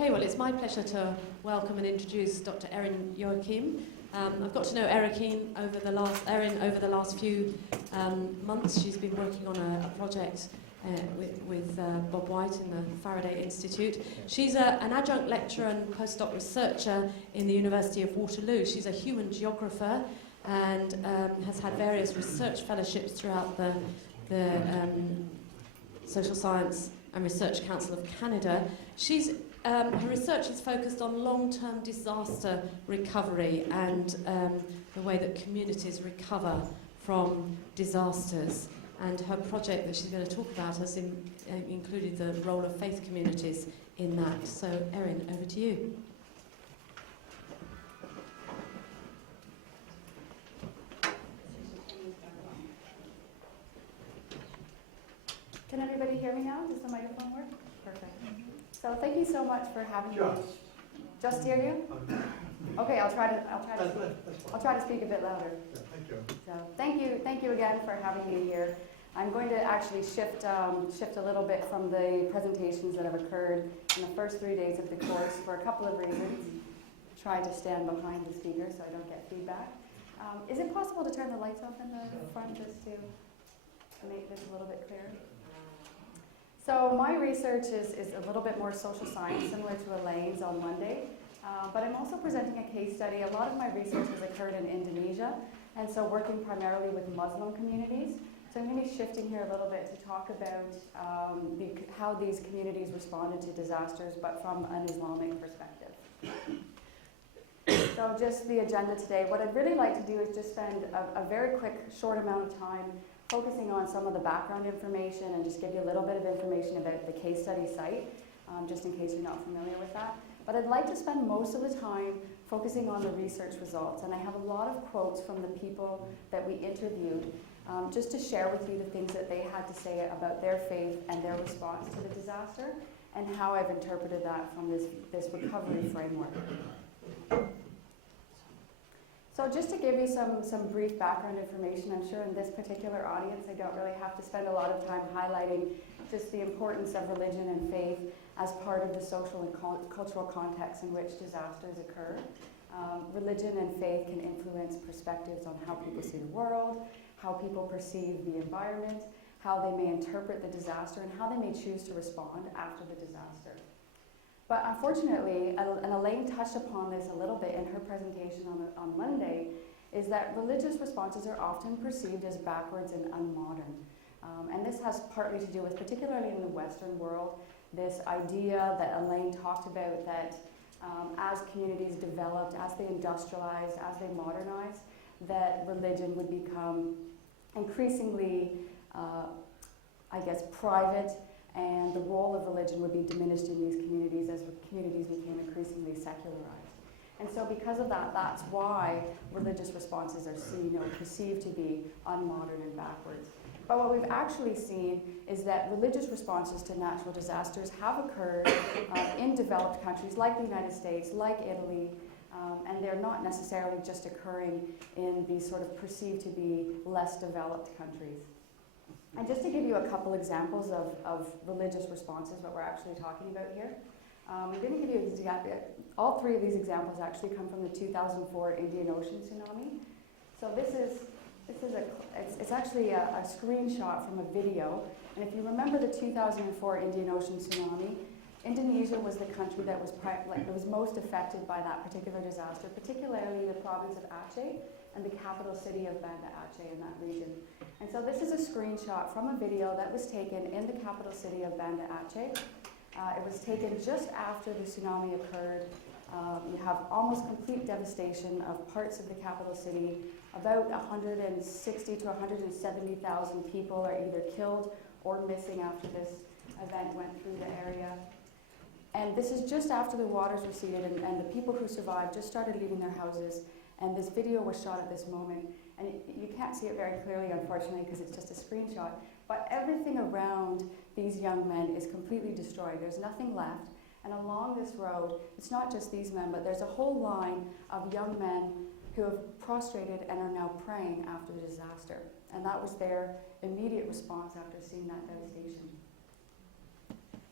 Okay, well, it's my pleasure to welcome and introduce Dr. Erin Joakim. I've got to know Erin over the last few months. She's been working on a project with Bob White in the Faraday Institute. She's an adjunct lecturer and postdoc researcher in the University of Waterloo. She's a human geographer and has had various research fellowships throughout the Social Science and Research Council of Canada. Her research is focused on long-term disaster recovery and the way that communities recover from disasters. And her project that she's going to talk about has included the role of faith communities in that. So, Erin, over to you. Can everybody hear me now? Does the microphone work? Perfect. So thank you so much for having me. Just hear you? Okay, I'll try to speak a bit louder. Yeah, thank you. So thank you again for having me here. I'm going to actually shift a little bit from the presentations that have occurred in the first 3 days of the course for a couple of reasons. Try to stand behind the speaker so I don't get feedback. Is it possible to turn the lights off in the front just to make this a little bit clearer? So my research is a little bit more social science, similar to Elaine's on Monday, but I'm also presenting a case study. A lot of my research has occurred in Indonesia, and so working primarily with Muslim communities. So I'm going to be shifting here a little bit to talk about how these communities responded to disasters, but from an Islamic perspective. So just the agenda today. What I'd really like to do is just spend a very quick, short amount of time focusing on some of the background information and just give you a little bit of information about the case study site, just in case you're not familiar with that. But I'd like to spend most of the time focusing on the research results. And I have a lot of quotes from the people that we interviewed, just to share with you the things that they had to say about their faith and their response to the disaster, and how I've interpreted that from this recovery framework. So just to give you some brief background information, I'm sure in this particular audience I don't really have to spend a lot of time highlighting just the importance of religion and faith as part of the social and cultural context in which disasters occur. Religion and faith can influence perspectives on how people see the world, how people perceive the environment, how they may interpret the disaster, and how they may choose to respond after the disaster. But unfortunately, and Elaine touched upon this a little bit in her presentation on Monday, is that religious responses are often perceived as backwards and unmodern. And this has partly to do with, particularly in the Western world, this idea that Elaine talked about that as communities developed, as they industrialized, as they modernized, that religion would become increasingly, private, and the role of religion would be diminished in these communities as communities became increasingly secularized. And so because of that, that's why religious responses are seen or perceived to be unmodern and backwards. But what we've actually seen is that religious responses to natural disasters have occurred in developed countries like the United States, like Italy, and they're not necessarily just occurring in these sort of perceived to be less developed countries. And just to give you a couple examples of religious responses, what we're actually talking about here, I'm going to give you all three of these examples actually come from the 2004 Indian Ocean tsunami. So it's actually a screenshot from a video. And if you remember the 2004 Indian Ocean tsunami, Indonesia was the country that was most affected by that particular disaster, particularly the province of Aceh and the capital city of Banda Aceh in that region. And so this is a screenshot from a video that was taken in the capital city of Banda Aceh. It was taken just after the tsunami occurred. You have almost complete devastation of parts of the capital city. About 160 to 170,000 people are either killed or missing after this event went through the area. And this is just after the waters receded and the people who survived just started leaving their houses. And this video was shot at this moment. And you can't see it very clearly, unfortunately, because it's just a screenshot. But everything around these young men is completely destroyed. There's nothing left. And along this road, it's not just these men, but there's a whole line of young men who have prostrated and are now praying after the disaster. And that was their immediate response after seeing that devastation.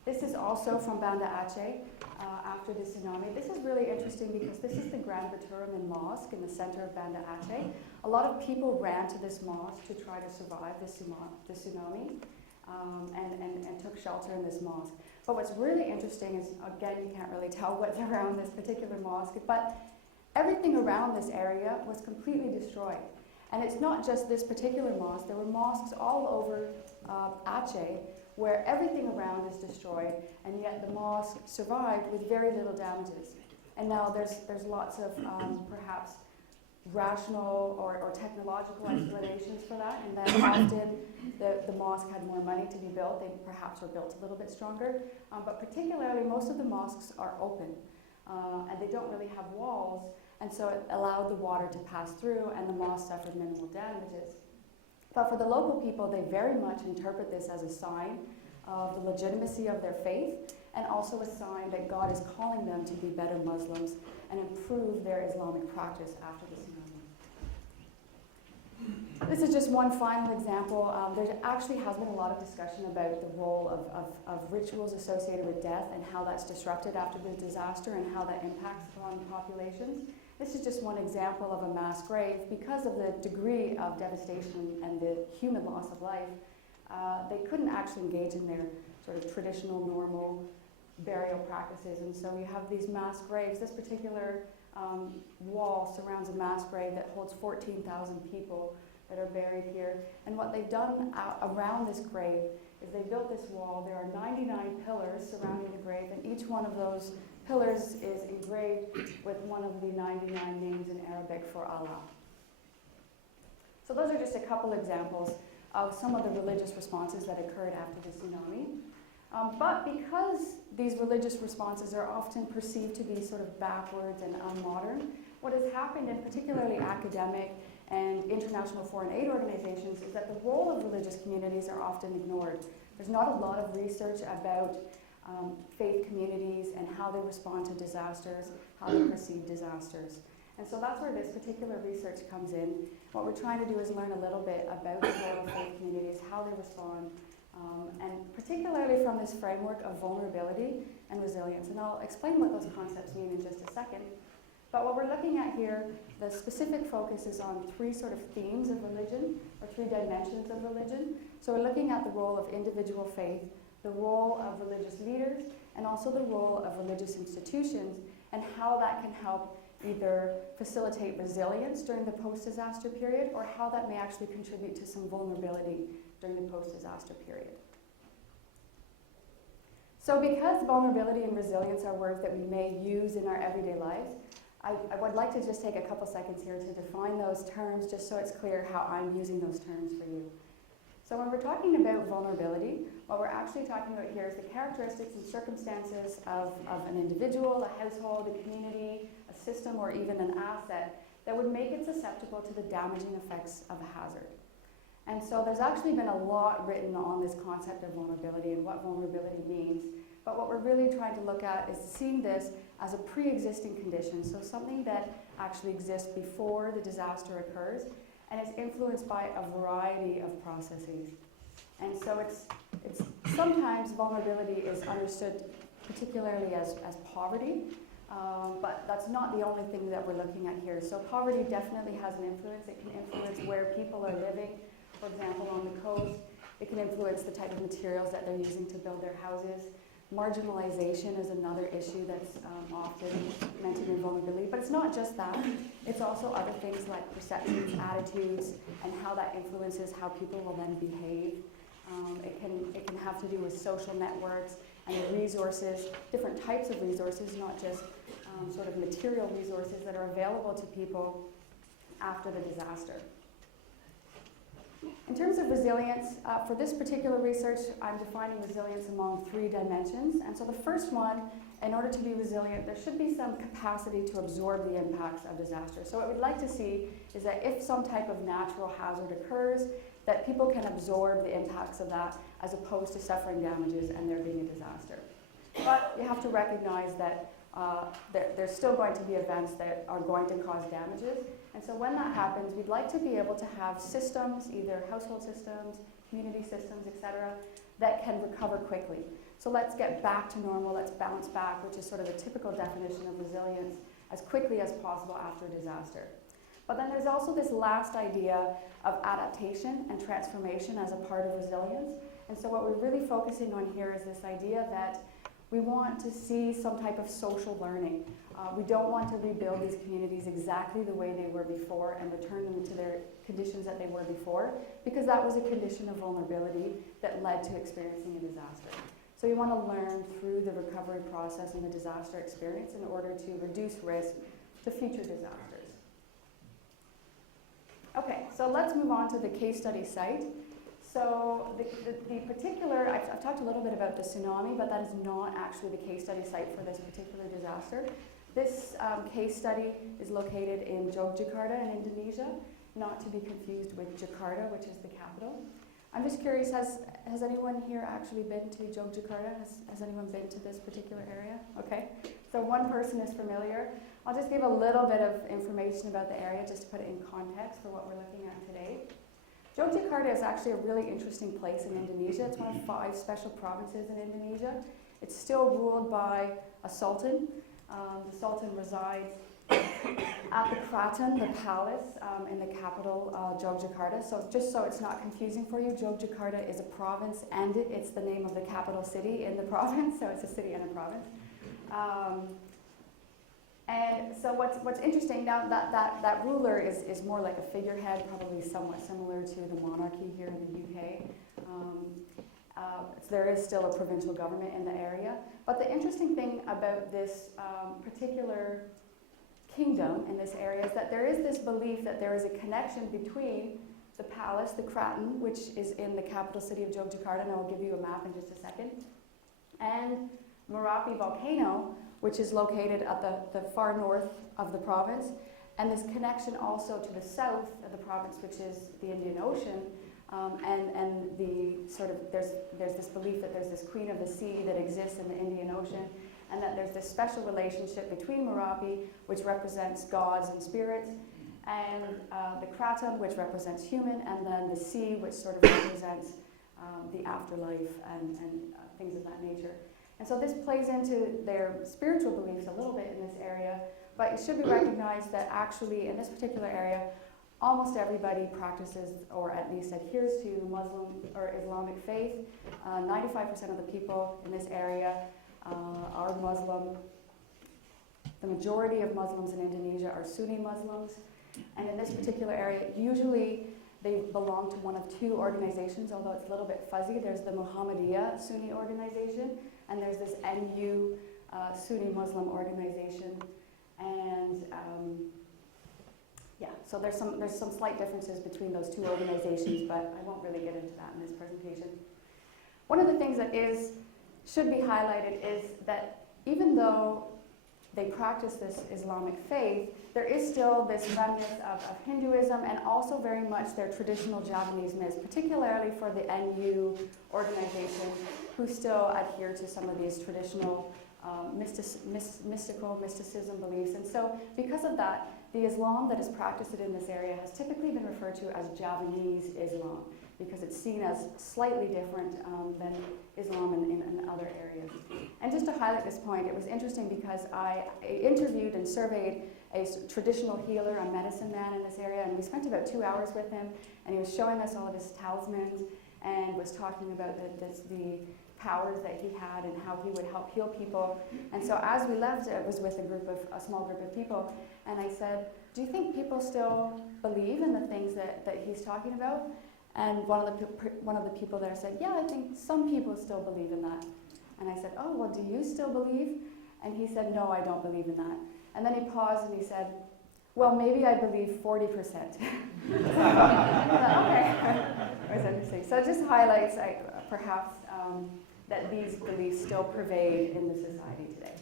This is also from Banda Aceh. after the tsunami. This is really interesting because this is the Grand Baturaman Mosque in the center of Banda Aceh. A lot of people ran to this mosque to try to survive the tsunami and took shelter in this mosque. But what's really interesting is, again, you can't really tell what's around this particular mosque, but everything around this area was completely destroyed. And it's not just this particular mosque. There were mosques all over Aceh where everything around is destroyed, and yet the mosque survived with very little damages. And now there's lots of perhaps rational or technological explanations for that, and that often the mosque had more money to be built. They perhaps were built a little bit stronger, but particularly most of the mosques are open, and they don't really have walls, and so it allowed the water to pass through, and the mosque suffered minimal damages. But for the local people, they very much interpret this as a sign of the legitimacy of their faith, and also a sign that God is calling them to be better Muslims and improve their Islamic practice after the tsunami. This is just one final example. There actually has been a lot of discussion about the role of rituals associated with death and how that's disrupted after the disaster and how that impacts on populations. This is just one example of a mass grave. Because of the degree of devastation and the human loss of life, they couldn't actually engage in their sort of traditional, normal burial practices. And so you have these mass graves. This particular wall surrounds a mass grave that holds 14,000 people that are buried here. And what they've done around this grave is they built this wall. There are 99 pillars surrounding the grave, and each one of those pillars is engraved with one of the 99 names in Arabic for Allah. So those are just a couple examples of some of the religious responses that occurred after the tsunami. But because these religious responses are often perceived to be sort of backwards and unmodern, what has happened in particularly academic and international foreign aid organizations is that the role of religious communities are often ignored. There's not a lot of research about faith communities and how they respond to disasters, how they perceive disasters. And so that's where this particular research comes in. What we're trying to do is learn a little bit about the role of faith communities, how they respond, and particularly from this framework of vulnerability and resilience. And I'll explain what those concepts mean in just a second. But what we're looking at here, the specific focus is on three sort of themes of religion, or three dimensions of religion. So we're looking at the role of individual faith, the role of religious leaders, and also the role of religious institutions, and how that can help either facilitate resilience during the post-disaster period, or how that may actually contribute to some vulnerability during the post-disaster period. So because vulnerability and resilience are words that we may use in our everyday lives, I would like to just take a couple seconds here to define those terms, just so it's clear how I'm using those terms for you. So when we're talking about vulnerability, what we're actually talking about here is the characteristics and circumstances of an individual, a household, a community, a system, or even an asset that would make it susceptible to the damaging effects of a hazard. And so there's actually been a lot written on this concept of vulnerability and what vulnerability means. But what we're really trying to look at is seeing this as a pre-existing condition, so something that actually exists before the disaster occurs, and is influenced by a variety of processes. And so it's sometimes vulnerability is understood particularly as poverty, but that's not the only thing that we're looking at here. So poverty definitely has an influence. It can influence where people are living. For example, on the coast, it can influence the type of materials that they're using to build their houses. Marginalization is another issue that's often mentioned in vulnerability, but it's not just that. It's also other things like perceptions, attitudes, and how that influences how people will then behave. It can have to do with social networks and the resources, different types of resources, not just sort of material resources that are available to people after the disaster. In terms of resilience, for this particular research, I'm defining resilience among three dimensions. And so the first one, in order to be resilient, there should be some capacity to absorb the impacts of disaster. So what we'd like to see is that if some type of natural hazard occurs, that people can absorb the impacts of that as opposed to suffering damages and there being a disaster. But you have to recognize that there's still going to be events that are going to cause damages. And so when that happens, we'd like to be able to have systems, either household systems, community systems, etc., that can recover quickly. So let's get back to normal, let's bounce back, which is sort of a typical definition of resilience, as quickly as possible after a disaster. But then there's also this last idea of adaptation and transformation as a part of resilience. And so what we're really focusing on here is this idea that we want to see some type of social learning. We don't want to rebuild these communities exactly the way they were before and return them to their conditions that they were before, because that was a condition of vulnerability that led to experiencing a disaster. So you want to learn through the recovery process and the disaster experience in order to reduce risk to future disasters. Okay, so let's move on to the case study site. So the particular, I've talked a little bit about the tsunami, but that is not actually the case study site for this particular disaster. This case study is located in Yogyakarta in Indonesia, not to be confused with Jakarta, which is the capital. I'm just curious, has anyone here actually been to Yogyakarta? Has anyone been to this particular area? Okay, so one person is familiar. I'll just give a little bit of information about the area just to put it in context for what we're looking at today. Yogyakarta is actually a really interesting place in Indonesia. It's one of 5 special provinces in Indonesia. It's still ruled by a sultan. The sultan resides at the Kraton, the palace, in the capital, Yogyakarta. So just so it's not confusing for you, Yogyakarta is a province and it's the name of the capital city in the province, so it's a city and a province. And so what's interesting now, that ruler is more like a figurehead, probably somewhat similar to the monarchy here in the UK. There is still a provincial government in the area. But the interesting thing about this particular kingdom in this area is that there is this belief that there is a connection between the palace, the Kraton, which is in the capital city of Yogyakarta, and I'll give you a map in just a second, and Merapi volcano, which is located at the far north of the province, and this connection also to the south of the province, which is the Indian Ocean, and the sort of there's this belief that there's this queen of the sea that exists in the Indian Ocean, and that there's this special relationship between Merapi, which represents gods and spirits, and the Kraton, which represents human, and then the sea, which sort of represents the afterlife and things of that nature. And so this plays into their spiritual beliefs a little bit in this area, but it should be recognized that actually in this particular area, almost everybody practices or at least adheres to Muslim or Islamic faith. 95% of the people in this area are Muslim. The majority of Muslims in Indonesia are Sunni Muslims. And in this particular area, usually they belong to one of 2 organizations, although it's a little bit fuzzy. There's the Muhammadiyah Sunni organization, and there's this NU Sunni Muslim organization. And yeah, so there's some slight differences between those 2 organizations, but I won't really get into that in this presentation. One of the things that should be highlighted is that even though they practice this Islamic faith, there is still this remnant of Hinduism and also very much their traditional Javanese myths, particularly for the NU organization, who still adhere to some of these traditional mysticism beliefs. And so because of that, the Islam that is practiced in this area has typically been referred to as Javanese Islam, because it's seen as slightly different than Islam in other areas. And just to highlight this point, it was interesting because I interviewed and surveyed a traditional healer, a medicine man in this area, and we spent about 2 hours with him, and he was showing us all of his talismans and was talking about the powers that he had and how he would help heal people. And so as we left, it was with a small group of people, and I said, do you think people still believe in the things that he's talking about? And one of the people there said, yeah, I think some people still believe in that. And I said, oh, well, do you still believe? And he said, no, I don't believe in that. And then he paused and he said, well, maybe I believe 40%. Okay. It was interesting. So it just highlights perhaps that these beliefs still pervade in the society today.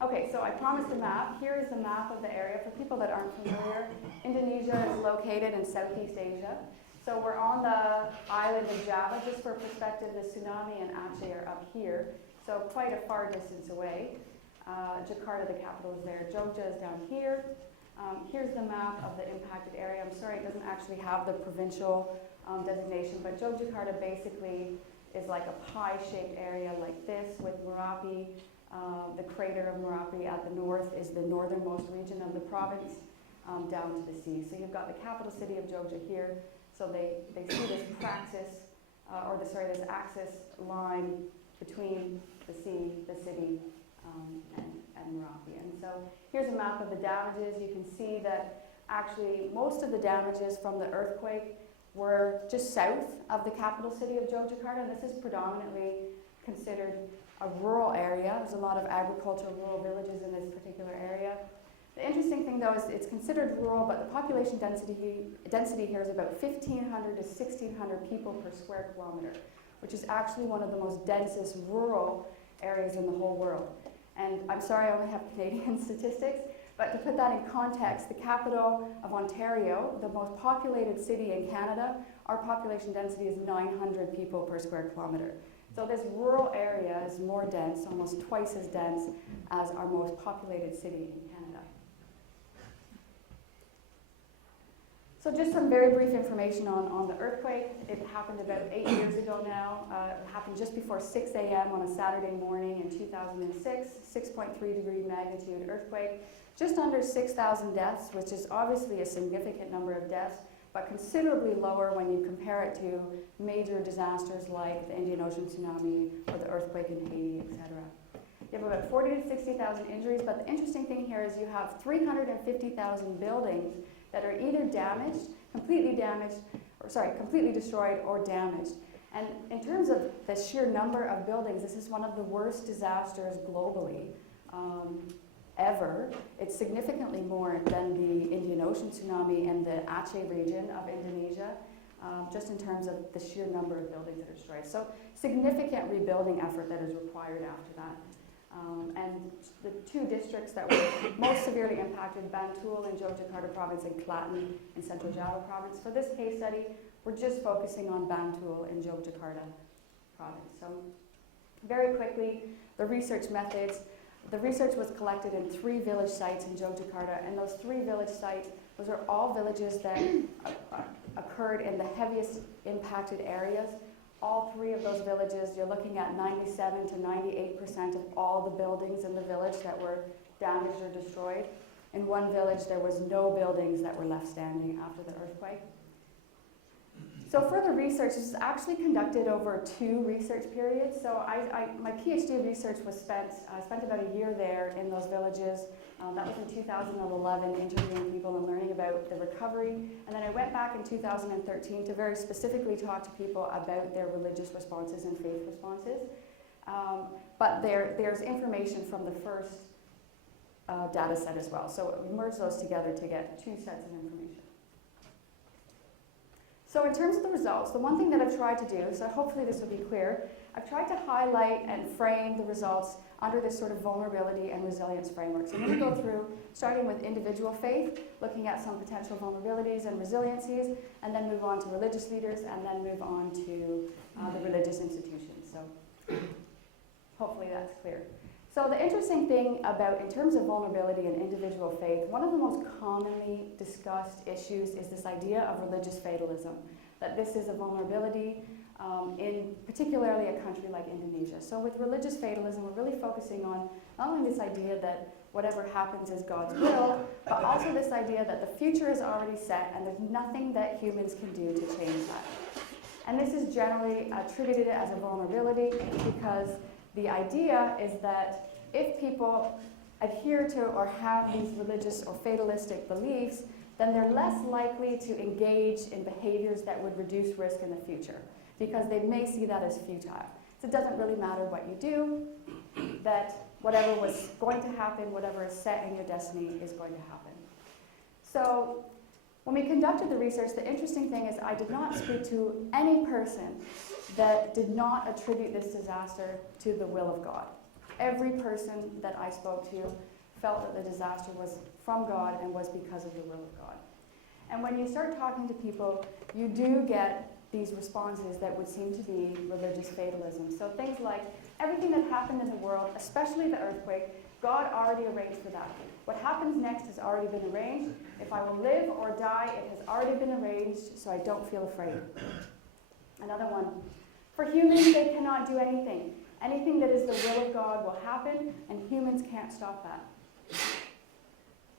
Okay, so I promised a map. Here is the map of the area. For people that aren't familiar, Indonesia is located in Southeast Asia. So we're on the island of Java. Just for perspective, the tsunami and Aceh are up here, so quite a far distance away. Jakarta, the capital, is there. Jogja is down here. Here's the map of the impacted area. I'm sorry, it doesn't actually have the provincial designation, but Jogjakarta basically is like a pie-shaped area like this, with Merapi, the crater of Merapi at the north is the northernmost region of the province, down to the sea. So you've got the capital city of Jogja here, so they see this praxis, this axis line between the sea, the city, and Merapi. And so here's a map of the damages. You can see that actually most of the damages from the earthquake were just south of the capital city of Jogjakarta, and this is predominantly considered a rural area. There's a lot of agricultural rural villages in this particular area. The interesting thing though is it's considered rural, but the population density here is about 1,500 to 1,600 people per square kilometer, which is actually one of the most densest rural areas in the whole world. And I'm sorry I only have Canadian statistics, but to put that in context, the capital of Ontario, the most populated city in Canada, our population density is 900 people per square kilometer. So this rural area is more dense, almost twice as dense as our most populated city in Canada. So just some very brief information on the earthquake. It happened about 8 years ago now. It happened just before 6 a.m. on a Saturday morning in 2006, 6.3 degree magnitude earthquake. Just under 6,000 deaths, which is obviously a significant number of deaths, but considerably lower when you compare it to major disasters like the Indian Ocean tsunami or the earthquake in Haiti, etc. You have about 40 to 60,000 injuries, but the interesting thing here is you have 350,000 buildings that are either damaged, completely destroyed, or damaged. And in terms of the sheer number of buildings, this is one of the worst disasters globally ever. It's significantly more than the Indian Ocean tsunami in the Aceh region of Indonesia, just in terms of the sheer number of buildings that are destroyed. So significant rebuilding effort that is required after that. And the two districts that were most severely impacted, Bantul in Jogjakarta province and Klaten in Central Java province. For this case study, we're just focusing on Bantul in Jogjakarta province. So very quickly, the research methods. The research was collected in 3 village sites in Jogjakarta, and those 3 village sites, those are all villages that occurred in the heaviest impacted areas. All 3 of those villages, you're looking at 97 to 98% of all the buildings in the village that were damaged or destroyed. In one village, there was no buildings that were left standing after the earthquake. So further research is actually conducted over 2 research periods. So my PhD research was spent about a year there in those villages. That was in 2011, interviewing people and learning about the recovery. And then I went back in 2013 to very specifically talk to people about their religious responses and faith responses. But there's information from the first data set as well. So we merged those together to get 2 sets of information. So in terms of the results, the one thing that I've tried to do, so hopefully this will be clear, I've tried to highlight and frame the results under this sort of vulnerability and resilience framework. So I'm going to go through, starting with individual faith, looking at some potential vulnerabilities and resiliencies, and then move on to religious leaders, and then move on to the religious institutions. So hopefully that's clear. So the interesting thing about, in terms of vulnerability and individual faith, one of the most commonly discussed issues is this idea of religious fatalism, that this is a vulnerability in particularly a country like Indonesia. So with religious fatalism, we're really focusing on not only this idea that whatever happens is God's will, but also this idea that the future is already set and there's nothing that humans can do to change that. And this is generally attributed as a vulnerability because the idea is that if people adhere to or have these religious or fatalistic beliefs, then they're less likely to engage in behaviors that would reduce risk in the future, because they may see that as futile. So it doesn't really matter what you do, that whatever was going to happen, whatever is set in your destiny is going to happen. So when we conducted the research, the interesting thing is I did not speak to any person that did not attribute this disaster to the will of God. Every person that I spoke to felt that the disaster was from God and was because of the will of God. And when you start talking to people, you do get these responses that would seem to be religious fatalism. So things like, everything that happened in the world, especially the earthquake, God already arranged for that. What happens next has already been arranged. If I will live or die, it has already been arranged, so I don't feel afraid. Another one. For humans, they cannot do anything. Anything that is the will of God will happen, and humans can't stop that.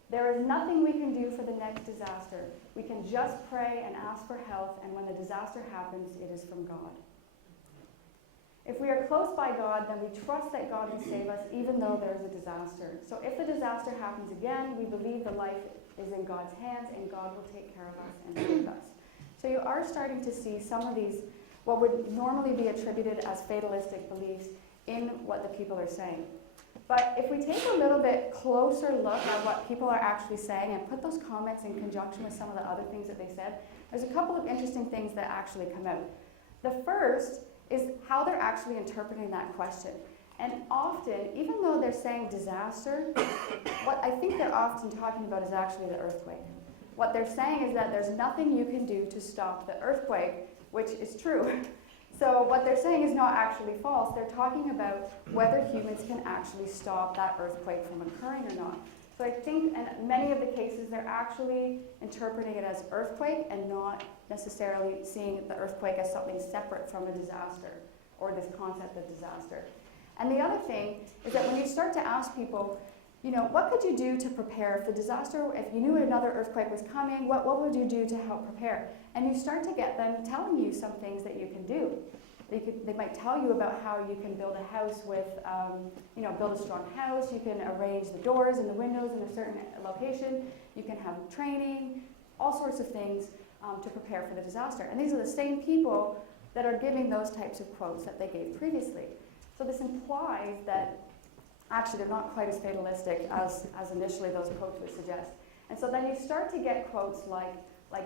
There is nothing we can do for the next disaster. We can just pray and ask for help, and when the disaster happens, it is from God. If we are close by God, then we trust that God will save us even though there is a disaster. So if the disaster happens again, we believe the life is in God's hands and God will take care of us and save us. So you are starting to see some of these, what would normally be attributed as fatalistic beliefs in what the people are saying. But if we take a little bit closer look at what people are actually saying and put those comments in conjunction with some of the other things that they said, there's a couple of interesting things that actually come out. The first is how they're actually interpreting that question. And often, even though they're saying disaster, what I think they're often talking about is actually the earthquake. What they're saying is that there's nothing you can do to stop the earthquake, which is true. So what they're saying is not actually false. They're talking about whether humans can actually stop that earthquake from occurring or not. So I think in many of the cases, they're actually interpreting it as earthquake and not necessarily seeing the earthquake as something separate from a disaster or this concept of disaster. And the other thing is that when you start to ask people, you know, what could you do to prepare if the disaster, if you knew another earthquake was coming, what would you do to help prepare? And you start to get them telling you some things that you can do. They might tell you about how you can build a house with, build a strong house. You can arrange the doors and the windows in a certain location. You can have training, all sorts of things to prepare for the disaster. And these are the same people that are giving those types of quotes that they gave previously. So this implies that actually they're not quite as fatalistic as initially those quotes would suggest. And so then you start to get quotes like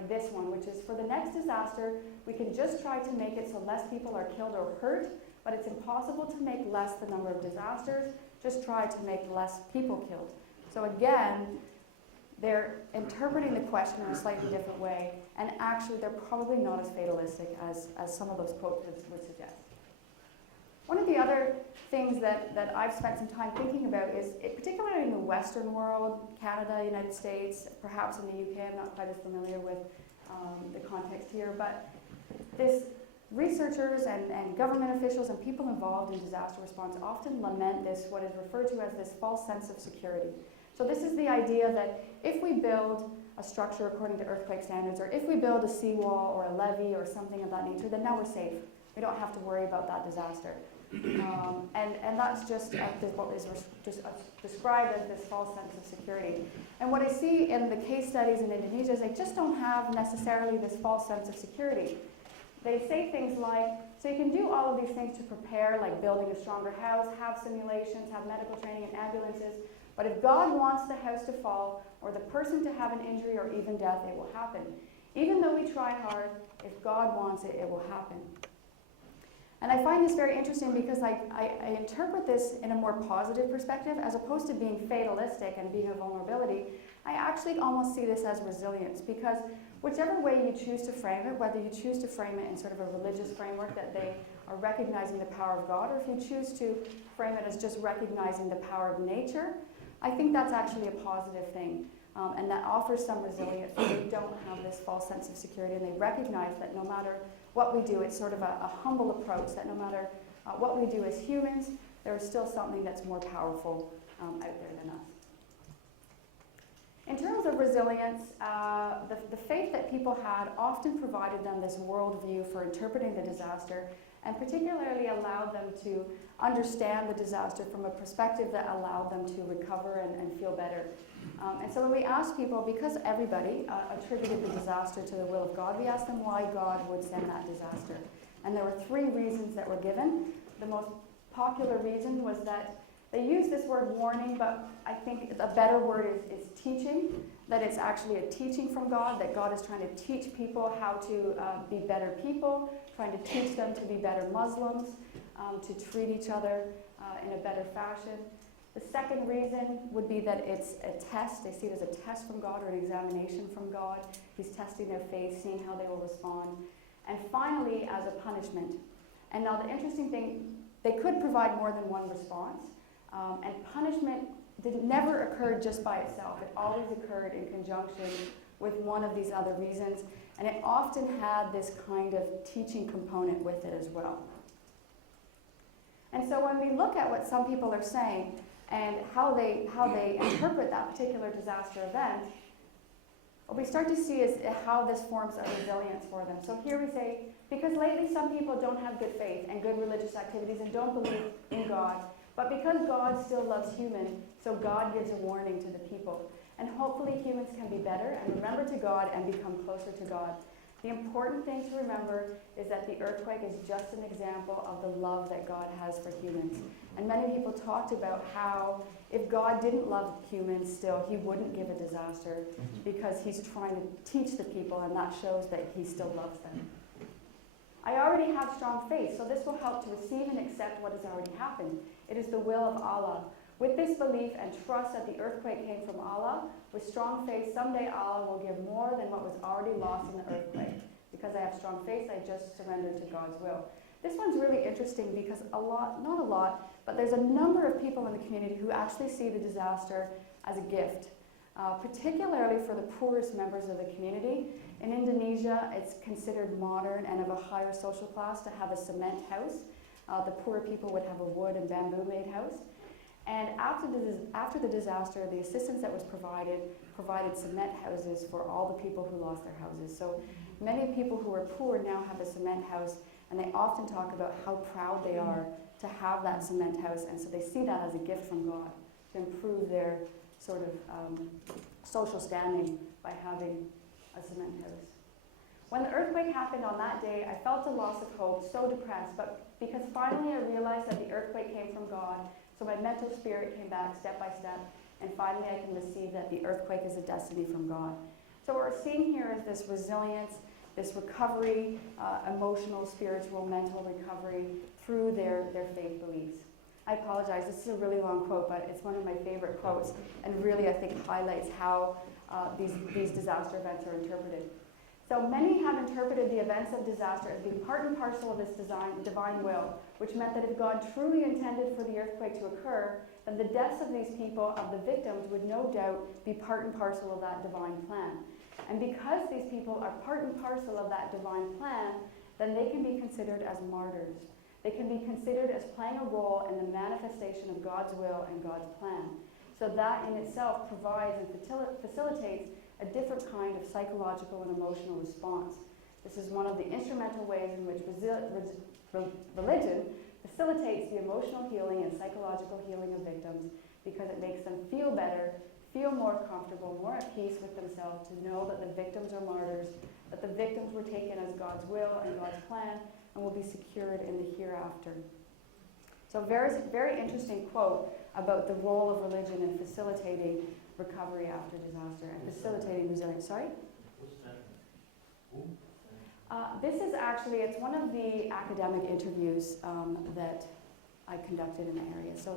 this one, which is, for the next disaster, we can just try to make it so less people are killed or hurt, but it's impossible to make less the number of disasters. Just try to make less people killed. So again, they're interpreting the question in a slightly different way, and actually they're probably not as fatalistic as some of those quotes would suggest. One of the other things that I've spent some time thinking about is, particularly in the Western world, Canada, United States, perhaps in the UK, I'm not quite as familiar with the context here, but this researchers and government officials and people involved in disaster response often lament this, what is referred to as this false sense of security. So this is the idea that if we build a structure according to earthquake standards, or if we build a seawall or a levee or something of that nature, then now we're safe. We don't have to worry about that disaster. And that's just what is described as this false sense of security. And what I see in the case studies in Indonesia is they just don't have necessarily this false sense of security. They say things like, so you can do all of these things to prepare, like building a stronger house, have simulations, have medical training and ambulances, but if God wants the house to fall, or the person to have an injury or even death, it will happen. Even though we try hard, if God wants it, it will happen. And I find this very interesting because I interpret this in a more positive perspective, as opposed to being fatalistic and being a vulnerability. I actually almost see this as resilience, because whichever way you choose to frame it, whether you choose to frame it in sort of a religious framework that they are recognizing the power of God, or if you choose to frame it as just recognizing the power of nature, I think that's actually a positive thing. And that offers some resilience. They don't have this false sense of security, and they recognize that no matter what we do, it's sort of a humble approach, that no matter what we do as humans, there is still something that's more powerful out there than us. In terms of resilience, the faith that people had often provided them this worldview for interpreting the disaster, and particularly allowed them to understand the disaster from a perspective that allowed them to recover and feel better. And so when we ask people, because everybody attributed the disaster to the will of God, we asked them why God would send that disaster. And there were 3 reasons that were given. The most popular reason was that they used this word warning, but I think a better word is teaching, that it's actually a teaching from God, that God is trying to teach people how to be better people, trying to teach them to be better Muslims, to treat each other in a better fashion. The second reason would be that it's a test. They see it as a test from God, or an examination from God. He's testing their faith, seeing how they will respond. And finally, as a punishment. And now the interesting thing, they could provide more than one response. And punishment never occurred just by itself. It always occurred in conjunction with one of these other reasons, and it often had this kind of teaching component with it as well. And so when we look at what some people are saying and how they interpret that particular disaster event, what we start to see is how this forms a resilience for them. So here we say, because lately some people don't have good faith and good religious activities and don't believe in God, but because God still loves humans, so God gives a warning to the people. And hopefully humans can be better and remember to God and become closer to God. The important thing to remember is that the earthquake is just an example of the love that God has for humans. And many people talked about how if God didn't love humans still, he wouldn't give a disaster because he's trying to teach the people, and that shows that he still loves them. I already have strong faith, so this will help to receive and accept what has already happened. It is the will of Allah. With this belief and trust that the earthquake came from Allah, with strong faith, someday Allah will give more than what was already lost in the earthquake. Because I have strong faith, I just surrender to God's will. This one's really interesting because not a lot, but there's a number of people in the community who actually see the disaster as a gift, particularly for the poorest members of the community. In Indonesia, it's considered modern and of a higher social class to have a cement house. The poorer people would have a wood and bamboo-made house. And after the disaster, the assistance that was provided cement houses for all the people who lost their houses. So many people who are poor now have a cement house, and they often talk about how proud they are to have that cement house, and so they see that as a gift from God to improve their sort of social standing by having a cement house. When the earthquake happened on that day, I felt a loss of hope, so depressed, but because finally I realized that the earthquake came from God, so my mental spirit came back step by step, and finally I can receive that the earthquake is a destiny from God. So what we're seeing here is this resilience, this recovery, emotional, spiritual, mental recovery through their faith beliefs. I apologize, this is a really long quote, but it's one of my favorite quotes, and really I think highlights how these disaster events are interpreted. So many have interpreted the events of disaster as being part and parcel of this divine will, which meant that if God truly intended for the earthquake to occur, then the deaths of these people, of the victims, would no doubt be part and parcel of that divine plan. And because these people are part and parcel of that divine plan, then they can be considered as martyrs. They can be considered as playing a role in the manifestation of God's will and God's plan. So that in itself provides and facilitates a different kind of psychological and emotional response. This is one of the instrumental ways in which religion facilitates the emotional healing and psychological healing of victims, because it makes them feel better, feel more comfortable, more at peace with themselves, to know that the victims are martyrs, that the victims were taken as God's will and God's plan, and will be secured in the hereafter. So very, very interesting quote about the role of religion in facilitating recovery after disaster and facilitating resilience. Sorry? This is actually, it's one of the academic interviews that I conducted in the area. So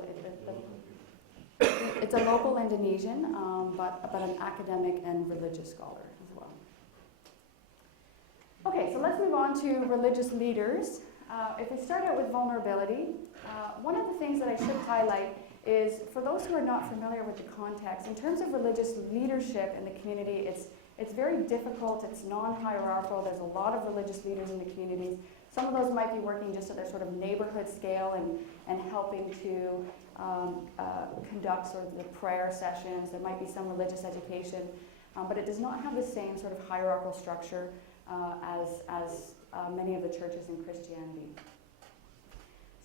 it's a local Indonesian, but an academic and religious scholar as well. Okay, so let's move on to religious leaders. If we start out with vulnerability, one of the things that I should highlight is, for those who are not familiar with the context, in terms of religious leadership in the community, it's very difficult, it's non-hierarchical, there's a lot of religious leaders in the communities. Some of those might be working just at their sort of neighborhood scale and helping to conduct sort of the prayer sessions. There might be some religious education, but it does not have the same sort of hierarchical structure as many of the churches in Christianity.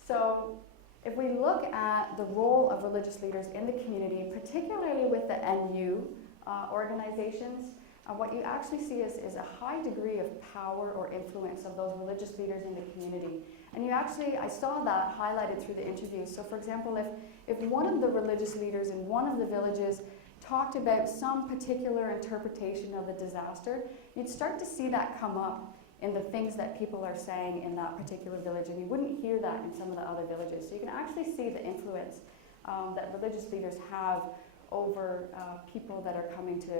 So if we look at the role of religious leaders in the community, particularly with the NU organizations, what you actually see is a high degree of power or influence of those religious leaders in the community. And I saw that highlighted through the interviews. So for example, if one of the religious leaders in one of the villages talked about some particular interpretation of the disaster, you'd start to see that come up in the things that people are saying in that particular village, and you wouldn't hear that in some of the other villages. So you can actually see the influence that religious leaders have over people that are coming to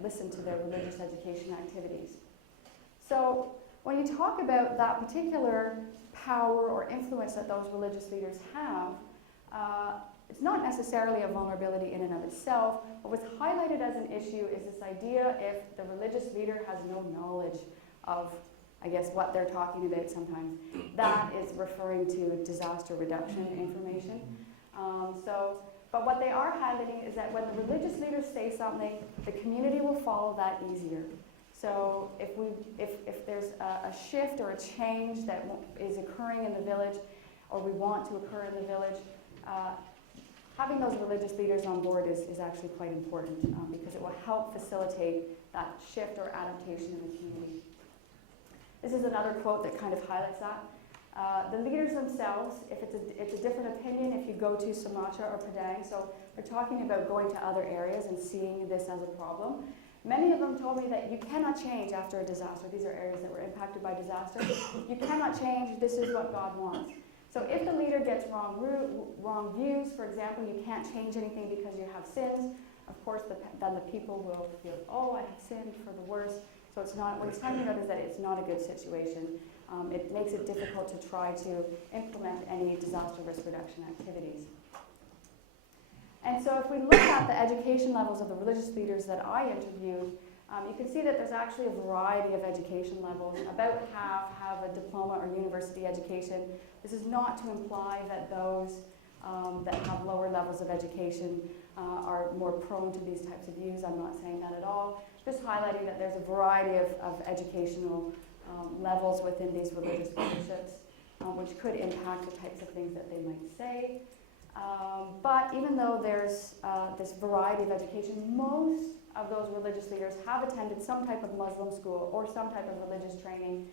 listen to their religious education activities. So when you talk about that particular power or influence that those religious leaders have, it's not necessarily a vulnerability in and of itself. What was highlighted as an issue is this idea if the religious leader has no knowledge of, I guess, what they're talking about sometimes. That is referring to disaster reduction information. But what they are highlighting is that when the religious leaders say something, the community will follow that easier. So if there's a shift or a change that is occurring in the village, or we want to occur in the village, having those religious leaders on board is actually quite important because it will help facilitate that shift or adaptation in the community. This is another quote that kind of highlights that. The leaders themselves, if it's a different opinion, if you go to Sumatra or Padang, so they're talking about going to other areas and seeing this as a problem. Many of them told me that you cannot change after a disaster. These are areas that were impacted by disaster. You cannot change. This is what God wants. So if the leader gets wrong views, for example, you can't change anything because you have sins, of course, then the people will feel, oh, I have sinned for the worst. So it's not, what he's talking about is that it's not a good situation. It makes it difficult to try to implement any disaster risk reduction activities. And so if we look at the education levels of the religious leaders that I interviewed, you can see that there's actually a variety of education levels. About half have a diploma or university education. This is not to imply that those that have lower levels of education are more prone to these types of views. I'm not saying that at all. Just highlighting that there's a variety of educational levels within these religious leaderships, which could impact the types of things that they might say. But even though there's this variety of education, most of those religious leaders have attended some type of Muslim school or some type of religious training.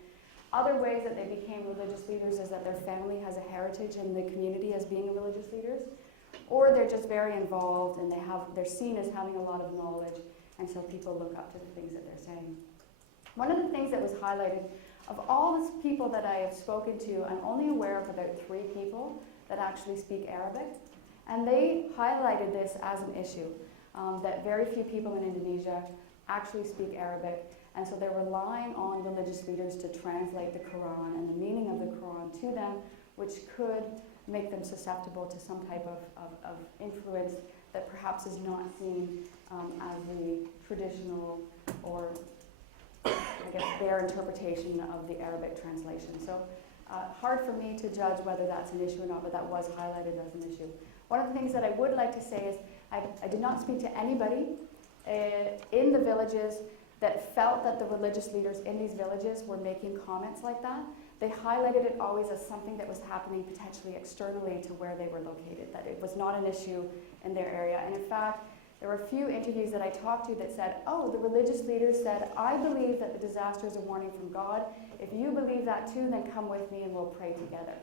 Other ways that they became religious leaders is that their family has a heritage in the community as being religious leaders, or they're just very involved and they're seen as having a lot of knowledge, and so people look up to the things that they're saying. One of the things that was highlighted, of all the people that I have spoken to, I'm only aware of about 3 people that actually speak Arabic, and they highlighted this as an issue, that very few people in Indonesia actually speak Arabic, and so they're relying on religious leaders to translate the Quran and the meaning of the Quran to them, which could make them susceptible to some type of influence that perhaps is not seen as the traditional or, I guess, their interpretation of the Arabic translation. So hard for me to judge whether that's an issue or not, but that was highlighted as an issue. One of the things that I would like to say is I did not speak to anybody in the villages that felt that the religious leaders in these villages were making comments like that. They highlighted it always as something that was happening potentially externally to where they were located, that it was not an issue in their area. And in fact, there were a few interviews that I talked to that said, oh, the religious leaders said, I believe that the disaster is a warning from God. If you believe that too, then come with me and we'll pray together.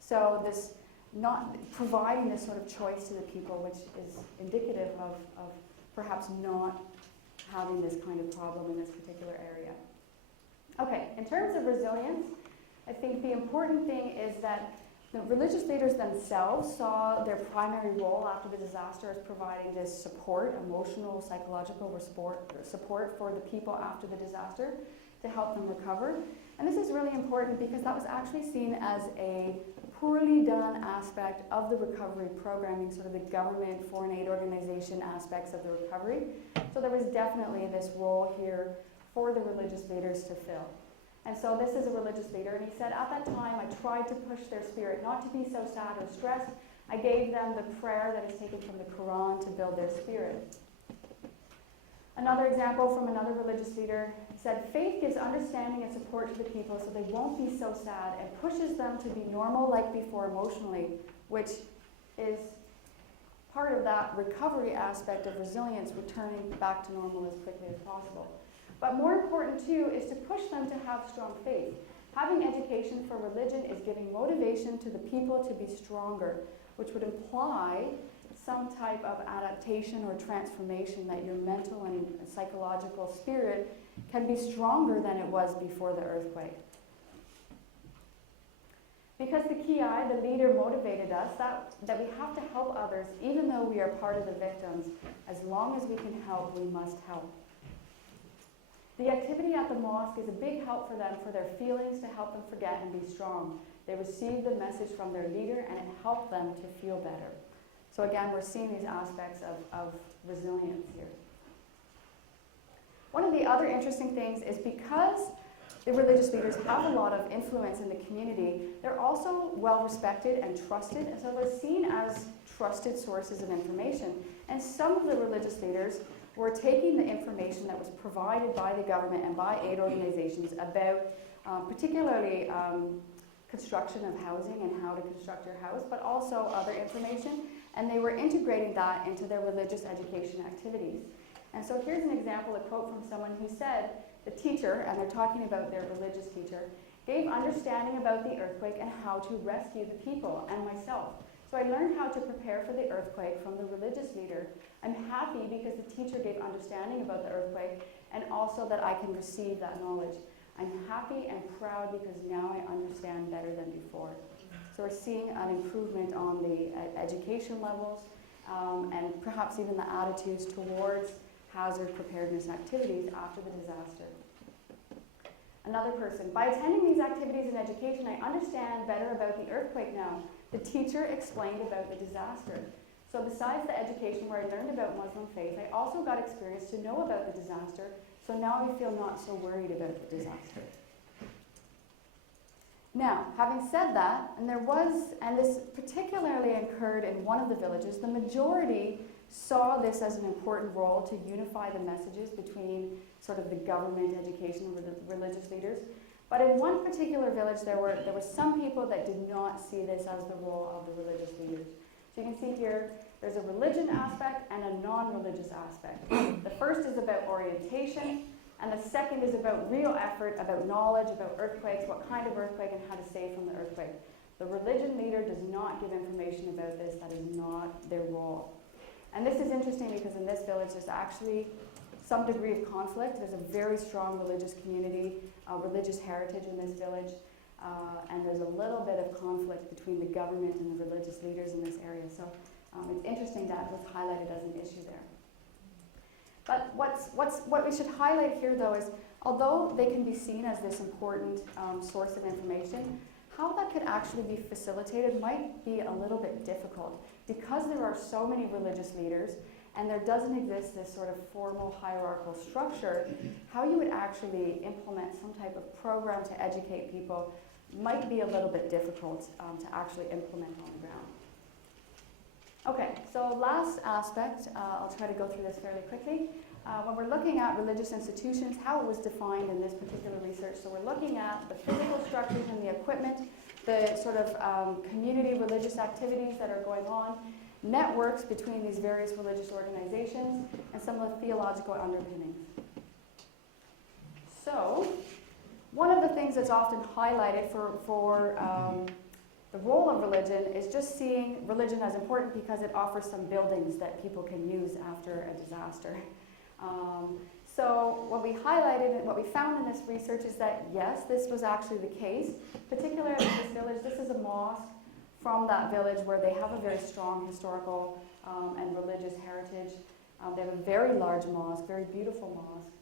So this not providing this sort of choice to the people, which is indicative of perhaps not having this kind of problem in this particular area. Okay, in terms of resilience, I think the important thing is that the religious leaders themselves saw their primary role after the disaster as providing this support, emotional, psychological support for the people after the disaster to help them recover. And this is really important because that was actually seen as a poorly done aspect of the recovery programming, sort of the government, foreign aid organization aspects of the recovery. So there was definitely this role here for the religious leaders to fill. And so this is a religious leader, and he said, at that time, I tried to push their spirit not to be so sad or stressed. I gave them the prayer that is taken from the Quran to build their spirit. Another example from another religious leader said, faith gives understanding and support to the people so they won't be so sad and pushes them to be normal like before emotionally, which is part of that recovery aspect of resilience, returning back to normal as quickly as possible. But more important too is to push them to have strong faith. Having education for religion is giving motivation to the people to be stronger, which would imply some type of adaptation or transformation, that your mental and psychological spirit can be stronger than it was before the earthquake. Because the Kiai, the leader, motivated us that we have to help others even though we are part of the victims. As long as we can help, we must help. The activity at the mosque is a big help for them, for their feelings, to help them forget and be strong. They received the message from their leader and it helped them to feel better. So again, we're seeing these aspects of resilience here. One of the other interesting things is because the religious leaders have a lot of influence in the community, they're also well respected and trusted, and so they're seen as trusted sources of information. And some of the religious leaders were taking the information that was provided by the government and by aid organizations about particularly construction of housing and how to construct your house, but also other information, and they were integrating that into their religious education activities. And so here's an example, a quote from someone who said, the teacher, and they're talking about their religious teacher, gave understanding about the earthquake and how to rescue the people and myself. So I learned how to prepare for the earthquake from the religious leader. I'm happy because the teacher gave understanding about the earthquake and also that I can receive that knowledge. I'm happy and proud because now I understand better than before. So we're seeing an improvement on the education levels and perhaps even the attitudes towards hazard preparedness activities after the disaster. Another person, by attending these activities in education, I understand better about the earthquake now. The teacher explained about the disaster. So besides the education where I learned about Muslim faith, I also got experience to know about the disaster, so now I feel not so worried about the disaster. Now, having said that, and this particularly occurred in one of the villages, the majority saw this as an important role to unify the messages between sort of the government, education, and the religious leaders. But in one particular village, there were some people that did not see this as the role of the religious leaders. So you can see here, there's a religion aspect and a non-religious aspect. The first is about orientation, and the second is about real effort, about knowledge, about earthquakes, what kind of earthquake, and how to save from the earthquake. The religion leader does not give information about this. That is not their role. And this is interesting because in this village there's actually some degree of conflict. There's a very strong religious community, religious heritage in this village, and there's a little bit of conflict between the government and the religious leaders in this area. So it's interesting that was highlighted as an issue there. But what we should highlight here though is, although they can be seen as this important source of information, how that could actually be facilitated might be a little bit difficult because there are so many religious leaders and there doesn't exist this sort of formal hierarchical structure. How you would actually implement some type of program to educate people might be a little bit difficult to actually implement on the ground. Okay, so last aspect, I'll try to go through this fairly quickly. When we're looking at religious institutions, how it was defined in this particular research, so we're looking at the physical structures and the equipment, the sort of community religious activities that are going on, networks between these various religious organizations, and some of the theological underpinnings. So, one of the things that's often highlighted for the role of religion is just seeing religion as important because it offers some buildings that people can use after a disaster. So what we highlighted and what we found in this research is that yes, this was actually the case. Particularly in this village, this is a mosque from that village where they have a very strong historical and religious heritage. They have a very large mosque, very beautiful mosque.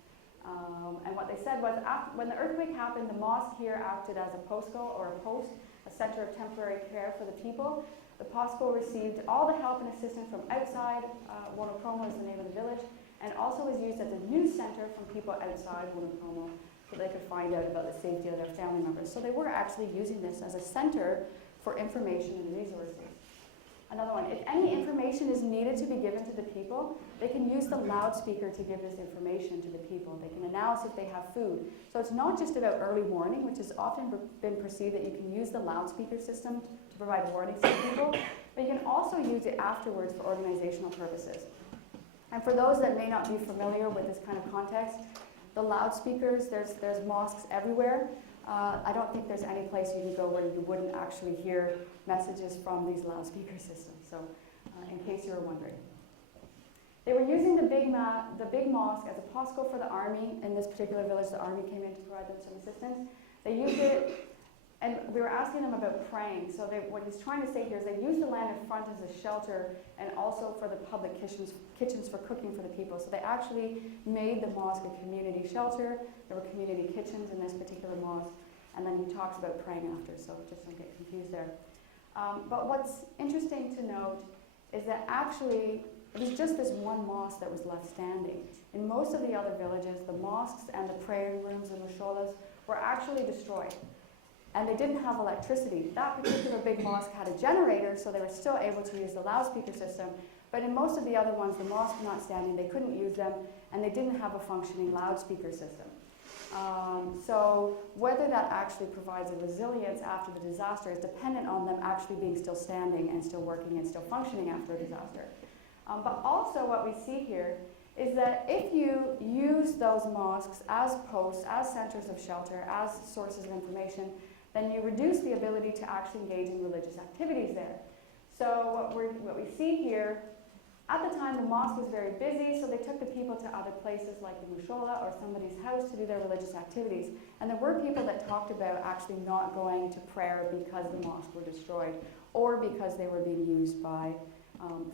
And what they said was when the earthquake happened, the mosque here acted as a postco or a post, a center of temporary care for the people. The postco received all the help and assistance from outside. Wonopromo is the name of the village, and also was used as a news center from people outside Wonopromo so they could find out about the safety of their family members. So they were actually using this as a center for information and resources. Another one, if any information is needed to be given to the people, they can use the loudspeaker to give this information to the people. They can announce if they have food. So it's not just about early warning, which has often been perceived that you can use the loudspeaker system to provide warnings to people, but you can also use it afterwards for organizational purposes. And for those that may not be familiar with this kind of context, the loudspeakers, there's mosques everywhere. I don't think there's any place you can go where you wouldn't actually hear messages from these loudspeaker systems. So, in case you were wondering. They were using the big mosque as a postco for the army. In this particular village, the army came in to provide them some assistance. They used it, and we were asking them about praying. So what he's trying to say here is they used the land in front as a shelter and also for the public kitchens for cooking for the people. So they actually made the mosque a community shelter. There were community kitchens in this particular mosque. And then he talks about praying after, so just don't get confused there. But what's interesting to note is that actually it was just this one mosque that was left standing. In most of the other villages, the mosques and the prayer rooms and musholas were actually destroyed. And they didn't have electricity. That particular big mosque had a generator, so they were still able to use the loudspeaker system. But in most of the other ones, the mosques were not standing, they couldn't use them, and they didn't have a functioning loudspeaker system. So whether that actually provides a resilience after the disaster is dependent on them actually being still standing and still working and still functioning after a disaster. But also what we see here is that if you use those mosques as posts, as centers of shelter, as sources of information, then you reduce the ability to actually engage in religious activities there. So what we see here, at the time the mosque was very busy, so they took the people to other places like the mushola or somebody's house to do their religious activities. And there were people that talked about actually not going to prayer because the mosques were destroyed or because they were being used by,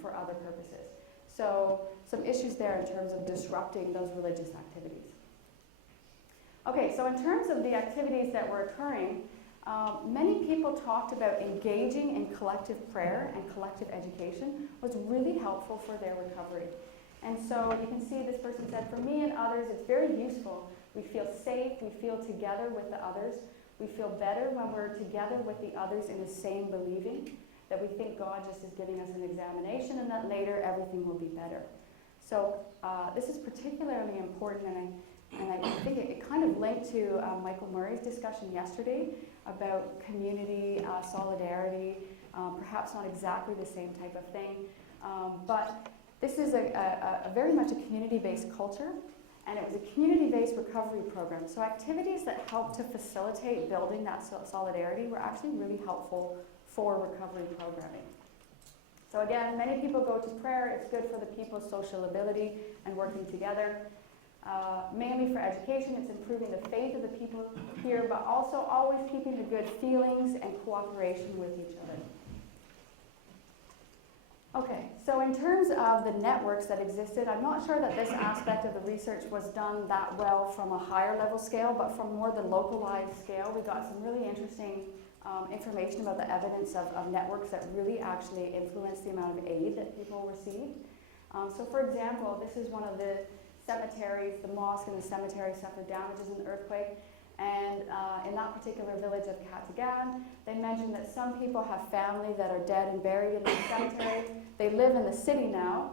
for other purposes. So some issues there in terms of disrupting those religious activities. Okay, so in terms of the activities that were occurring, many people talked about engaging in collective prayer and collective education was really helpful for their recovery. And so you can see this person said, for me and others, it's very useful. We feel safe, we feel together with the others. We feel better when we're together with the others in the same believing, that we think God just is giving us an examination and that later everything will be better. So this is particularly important, and I think it kind of linked to Michael Murray's discussion yesterday about community, solidarity, perhaps not exactly the same type of thing, but this is a very much a community-based culture, and it was a community-based recovery program. So activities that helped to facilitate building that solidarity were actually really helpful for recovery programming. So again, many people go to prayer. It's good for the people's social ability and working together. Mainly for education, it's improving the faith of the people here, but also always keeping the good feelings and cooperation with each other. Okay, so in terms of the networks that existed, I'm not sure that this aspect of the research was done that well from a higher level scale, but from more the localized scale, we got some really interesting information about the evidence of networks that really actually influence the amount of aid that people received. So for example, this is one of the cemeteries, the mosque and the cemetery suffered damages in the earthquake, and in that particular village of Katagan, they mentioned that some people have family that are dead and buried in the cemetery. They live in the city now,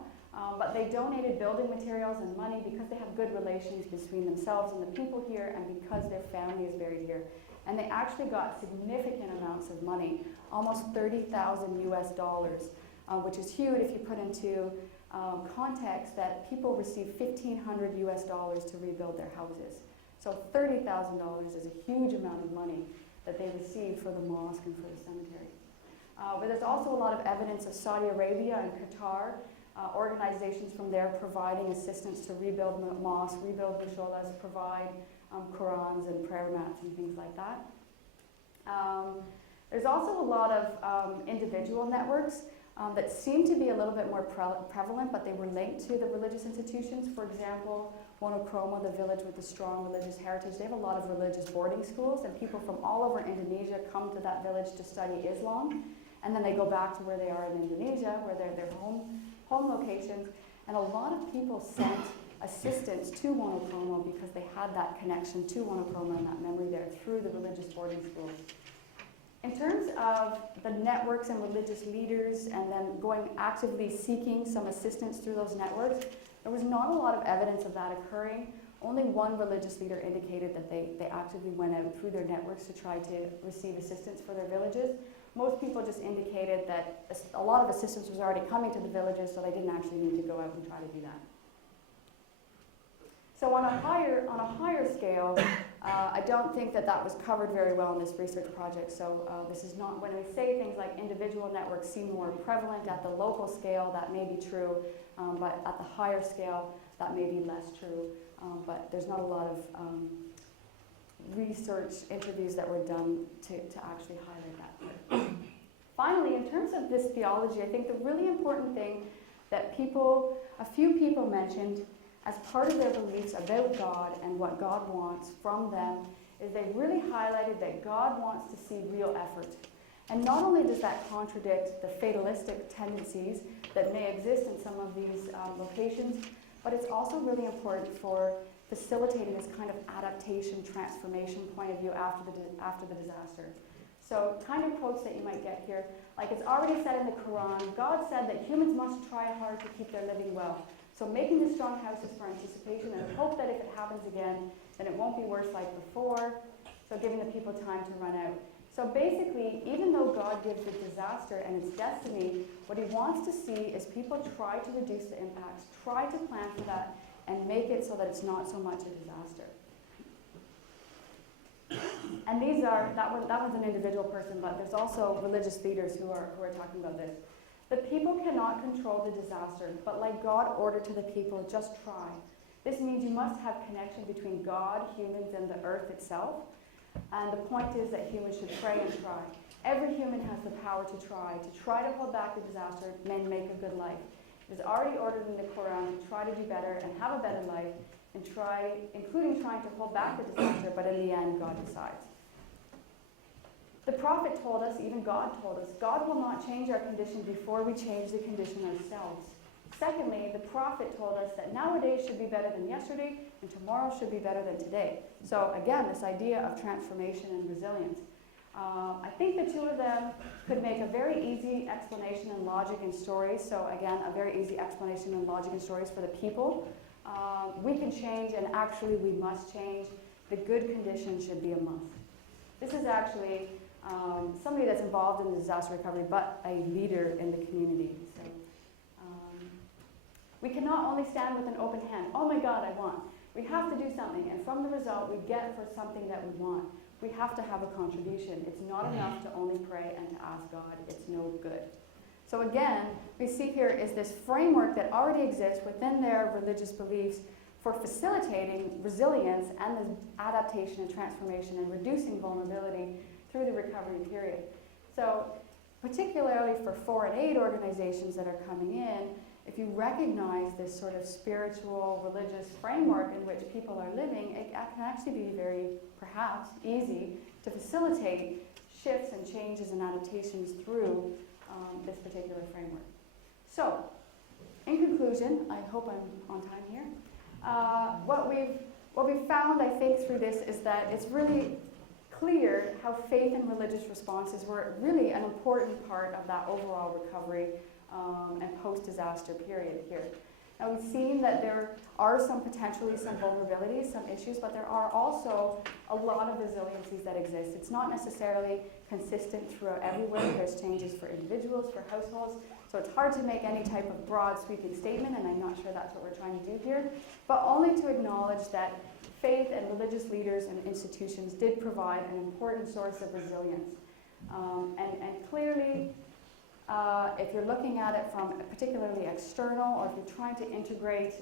but they donated building materials and money because they have good relations between themselves and the people here, and because their family is buried here. And they actually got significant amounts of money, almost $30,000 US, which is huge if you put into context that people receive $1,500 US to rebuild their houses. So $30,000 is a huge amount of money that they received for the mosque and for the cemetery. But there's also a lot of evidence of Saudi Arabia and Qatar, organizations from there providing assistance to rebuild mosques, rebuild musholas, provide Qurans and prayer mats and things like that. There's also a lot of individual networks that seem to be a little bit more prevalent, but they were linked to the religious institutions. For example, Wonokromo, the village with the strong religious heritage, they have a lot of religious boarding schools, and people from all over Indonesia come to that village to study Islam, and then they go back to where they are in Indonesia, where they're their home locations, and a lot of people sent assistance to Wonokromo because they had that connection to Wonokromo and that memory there through the religious boarding schools. In terms of the networks and religious leaders and then going actively seeking some assistance through those networks, there was not a lot of evidence of that occurring. Only one religious leader indicated that they actively went out through their networks to try to receive assistance for their villages. Most people just indicated that a lot of assistance was already coming to the villages, so they didn't actually need to go out and try to do that. So on a higher scale, I don't think that was covered very well in this research project. So this is not, when we say things like individual networks seem more prevalent at the local scale, that may be true, but at the higher scale, that may be less true. But there's not a lot of research interviews that were done to actually highlight that. Finally, in terms of this theology, I think the really important thing that a few people mentioned as part of their beliefs about God and what God wants from them is they really highlighted that God wants to see real effort. And not only does that contradict the fatalistic tendencies that may exist in some of these locations, but it's also really important for facilitating this kind of adaptation, transformation point of view after the disaster. So kind of quotes that you might get here, like it's already said in the Quran, God said that humans must try hard to keep their living well. So making the strong houses for anticipation and hope that if it happens again, then it won't be worse like before. So giving the people time to run out. So basically, even though God gives the disaster and its destiny, what he wants to see is people try to reduce the impacts, try to plan for that, and make it so that it's not so much a disaster. And these are, that was an individual person, but there's also religious leaders who are talking about this. The people cannot control the disaster, but like God ordered to the people, just try. This means you must have connection between God, humans, and the earth itself. And the point is that humans should pray and try. Every human has the power to try to hold back the disaster and make a good life. It is already ordered in the Quran to try to do better and have a better life, and including trying to hold back the disaster, but in the end, God decides. The prophet told us, even God told us, God will not change our condition before we change the condition ourselves. Secondly, the prophet told us that nowadays should be better than yesterday, and tomorrow should be better than today. So again, this idea of transformation and resilience. I think the two of them could make a very easy explanation in logic and stories. So again, a very easy explanation in logic and stories for the people. We can change, and actually we must change. The good condition should be a must. This is actually somebody that's involved in disaster recovery, but a leader in the community. So we cannot only stand with an open hand. Oh my God, I want. We have to do something, and from the result we get for something that we want, we have to have a contribution. It's not enough to only pray and to ask God. It's no good. So again, we see here is this framework that already exists within their religious beliefs for facilitating resilience and the adaptation and transformation and reducing vulnerability through the recovery period. So particularly for foreign aid organizations that are coming in, if you recognize this sort of spiritual, religious framework in which people are living, it can actually be very, perhaps, easy to facilitate shifts and changes and adaptations through this particular framework. So, in conclusion, I hope I'm on time here. What we've found, I think, through this is that it's really clear how faith and religious responses were really an important part of that overall recovery and post-disaster period here. Now we've seen that there are potentially some vulnerabilities, some issues, but there are also a lot of resiliencies that exist. It's not necessarily consistent throughout everywhere. There's changes for individuals, for households, so it's hard to make any type of broad sweeping statement, and I'm not sure that's what we're trying to do here, but only to acknowledge that faith and religious leaders and institutions did provide an important source of resilience. And clearly, if you're looking at it from a particularly external, or if you're trying to integrate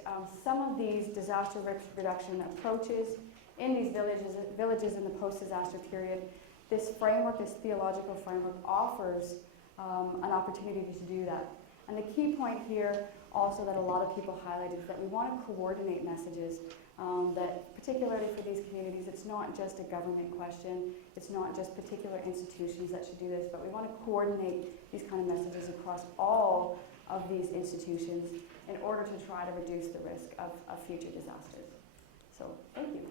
some of these disaster risk reduction approaches in these villages in the post-disaster period, this framework, this theological framework, offers an opportunity to do that. And the key point here also that a lot of people highlight is that we want to coordinate messages, that particularly for these communities, it's not just a government question, it's not just particular institutions that should do this, but we want to coordinate these kind of messages across all of these institutions in order to try to reduce the risk of future disasters. So, thank you.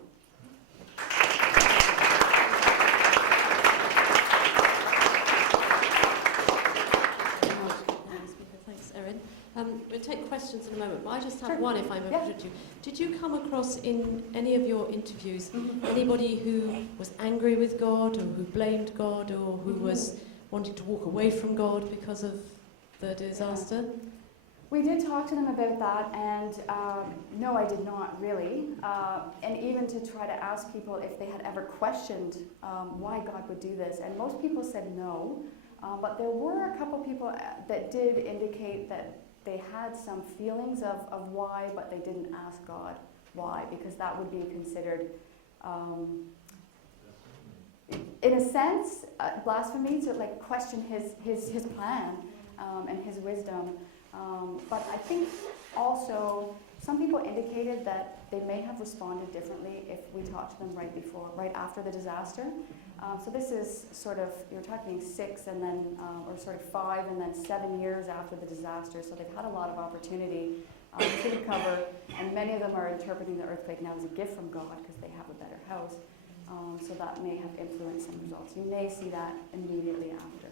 Thanks, Erin. We'll take questions in a moment, but I just have Sure. one, if I may. Yeah. Did you come across in any of your interviews anybody who was angry with God, or who blamed God, or who was wanting to walk away from God because of the disaster? We did talk to them about that, and no, I did not really. And even to try to ask people if they had ever questioned why God would do this, and most people said no. But there were a couple people that did indicate that they had some feelings of why, but they didn't ask God why, because that would be considered, in a sense, blasphemy, to like question his plan and his wisdom. But I think also some people indicated that they may have responded differently if we talked to them right after the disaster. So this is sort of, you're talking 6 and then, or sort of 5 and then 7 years after the disaster. So they've had a lot of opportunity to recover, and many of them are interpreting the earthquake now as a gift from God because they have a better house. So that may have influenced some results. You may see that immediately after.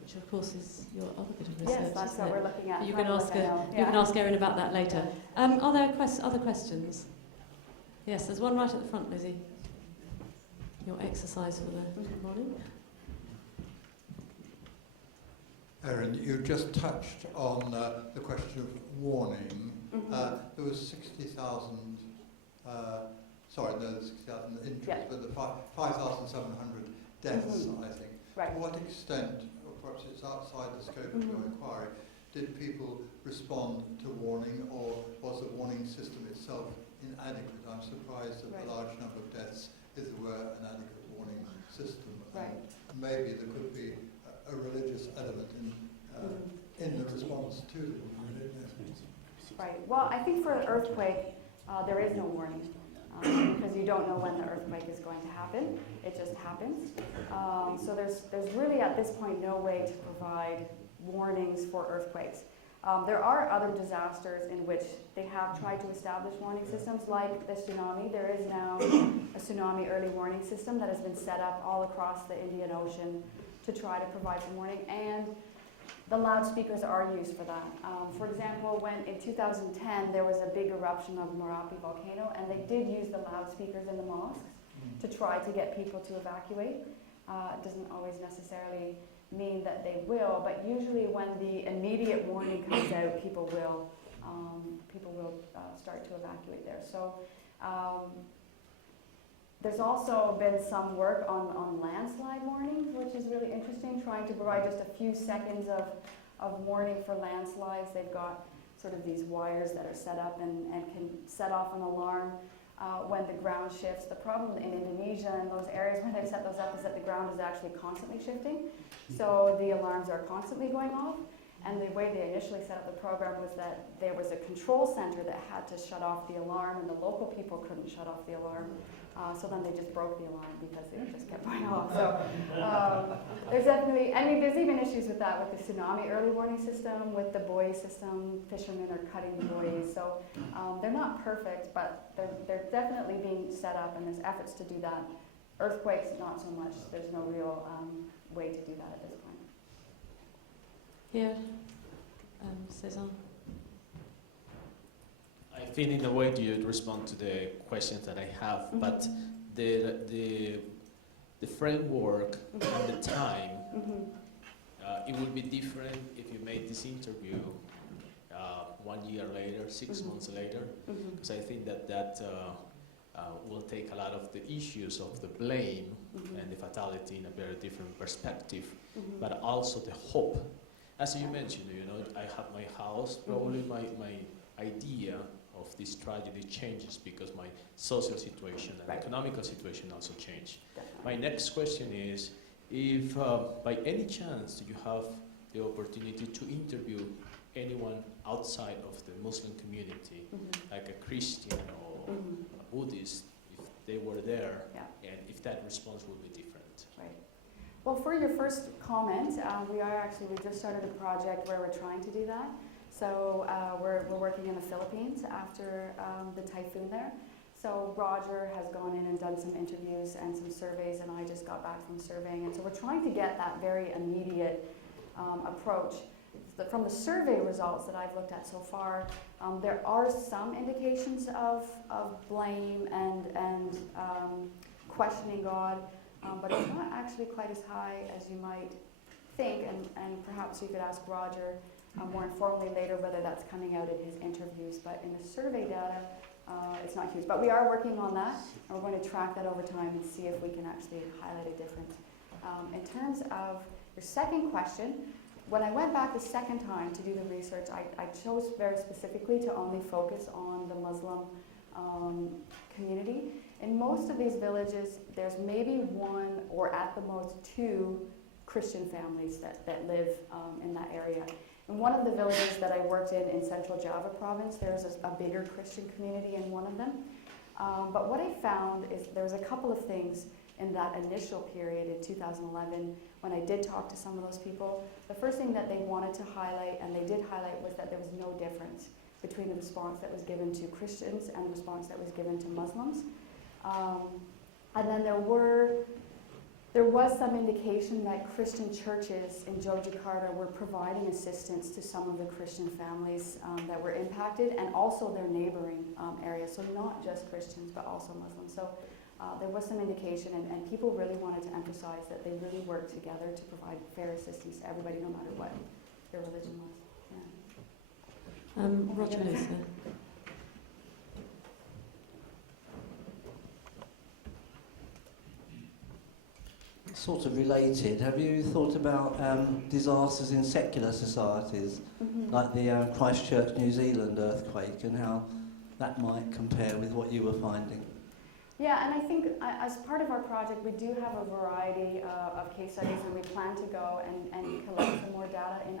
Which of course is your other bit of research. Yes, that's what we're looking at. You can ask Erin about that later. Are there other questions? Yes, there's one right at the front, Lizzie. Your exercise for the morning. Erin, you just touched on the question of warning. There was 60,000, sorry, no, 60,000 injuries, but the 5,700 deaths, I think. Right. To what extent, or perhaps it's outside the scope of your inquiry, did people respond to warning, or was the warning system itself inadequate? I'm surprised at the large number of deaths if there were an adequate warning system. Right. Maybe there could be a religious element in the response to the warning. Right. Well, I think for an earthquake, there is no warning because you don't know when the earthquake is going to happen. It just happens. So there's really at this point no way to provide warnings for earthquakes. There are other disasters in which they have tried to establish warning systems, like the tsunami. There is now a tsunami early warning system that has been set up all across the Indian Ocean to try to provide some warning, and the loudspeakers are used for that. For example, when in 2010 there was a big eruption of Merapi volcano, and they did use the loudspeakers in the mosques to try to get people to evacuate. It doesn't always necessarily mean that they will, but usually when the immediate warning comes out, people will start to evacuate there. So there's also been some work on landslide warnings, which is really interesting, trying to provide just a few seconds of warning for landslides. They've got sort of these wires that are set up and can set off an alarm when the ground shifts. The problem in Indonesia and those areas where they've set those up is that the ground is actually constantly shifting. So the alarms are constantly going off. And the way they initially set up the program was that there was a control center that had to shut off the alarm, and the local people couldn't shut off the alarm. So then they just broke the alarm because it just kept going off. So there's definitely, I mean, there's even issues with that with the tsunami early warning system, with the buoy system. Fishermen are cutting the buoys. So they're not perfect, but they're definitely being set up, and there's efforts to do that. Earthquakes, not so much. There's no real way to do that at this point. Here, César. I think in a way you respond to the questions that I have, but the framework and the time, it would be different if you made this interview 1 year later, 6 months later, because I think that will take a lot of the issues of the blame and the fatality in a very different perspective, but also the hope. As you mentioned, you know, I have my house, probably my idea of this tragedy changes because my social situation and economical situation also change. My next question is, if by any chance you have the opportunity to interview anyone outside of the Muslim community, like a Christian or a Buddhist, if they were there, and if that response would be different. Right. Well, for your first comment, we just started a project where we're trying to do that. So we're working in the Philippines after the typhoon there. So Roger has gone in and done some interviews and some surveys, and I just got back from surveying. And so we're trying to get that very immediate approach. From the survey results that I've looked at so far, there are some indications of blame and questioning God. But it's not actually quite as high as you might think, and perhaps you could ask Roger more informally later whether that's coming out in his interviews. But in the survey data, it's not huge. But we are working on that, and we're going to track that over time and see if we can actually highlight a difference. In terms of your second question, when I went back the second time to do the research, I chose very specifically to only focus on the Muslim community. In most of these villages, there's maybe one or at the most two Christian families that live in that area. In one of the villages that I worked in Central Java province, there's a bigger Christian community in one of them. But what I found is there was a couple of things in that initial period in 2011, when I did talk to some of those people, the first thing that they wanted to highlight, and they did highlight, was that there was no difference between the response that was given to Christians and the response that was given to Muslims. And then there was some indication that Christian churches in Yogyakarta were providing assistance to some of the Christian families that were impacted, and also their neighboring areas. So not just Christians, but also Muslims. So there was some indication, and people really wanted to emphasize that they really worked together to provide fair assistance to everybody, no matter what their religion was. Yeah. Roger Lisa. Sort of related, have you thought about disasters in secular societies, like the Christchurch, New Zealand earthquake, and how that might compare with what you were finding? Yeah, and I think as part of our project, we do have a variety of case studies, and we plan to go and collect some more data in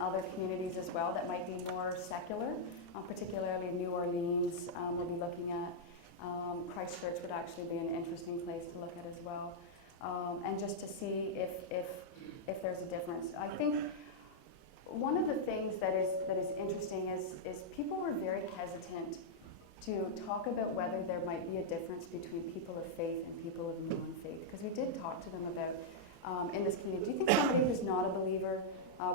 other communities as well that might be more secular, particularly New Orleans. We'll be looking at Christchurch would actually be an interesting place to look at as well, and just to see if there's a difference. I think one of the things that is interesting is people were very hesitant to talk about whether there might be a difference between people of faith and people of non-faith, because we did talk to them about in this community, do you think somebody who's not a believer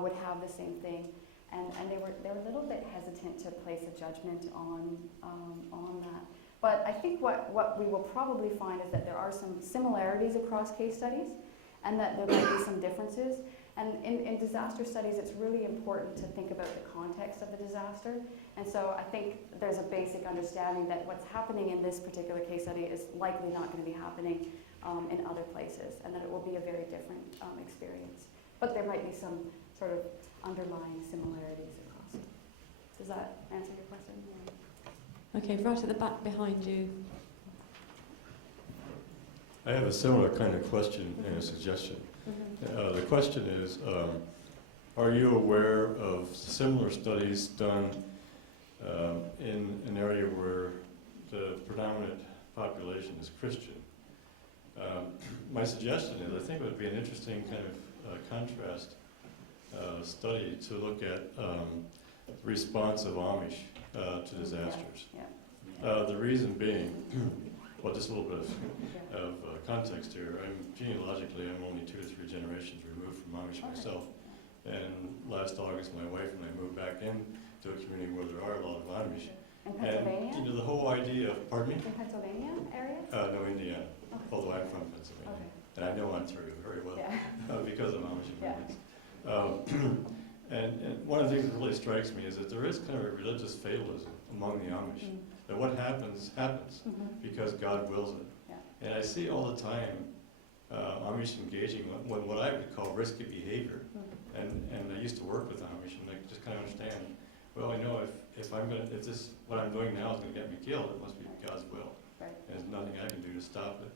would have the same thing? And they were a little bit hesitant to place a judgment on that. But I think what we will probably find is that there are some similarities across case studies, and that there might be some differences. And in disaster studies, it's really important to think about the context of the disaster. And so I think there's a basic understanding that what's happening in this particular case study is likely not going to be happening in other places, and that it will be a very different experience. But there might be some sort of underlying similarities across. Does that answer your question? Yeah. Okay, right at the back behind you. I have a similar kind of question and a suggestion. The question is, are you aware of similar studies done in an area where the predominant population is Christian? My suggestion is, I think it would be an interesting kind of contrast study to look at the response of Amish to disasters. Yeah. The reason being, well, just a little bit of context here. Genealogically, I'm only 2 to 3 generations removed from Amish myself. And last August, my wife and I moved back into a community where there are a lot of Amish. In Pennsylvania? And the whole idea of, pardon me? In Pennsylvania area? No, Indiana, although I'm from Pennsylvania. Okay. And I know Ontario very well because of Amish immigrants. And one of the things that really strikes me is that there is kind of a religious fatalism among the Amish. That what happens, happens because God wills it. And I see all the time Amish engaging in what I would call risky behavior. And I used to work with Amish, and I just kind of understand, well, I know if what I'm doing now is going to get me killed, it must be God's will. Right. And there's nothing I can do to stop it.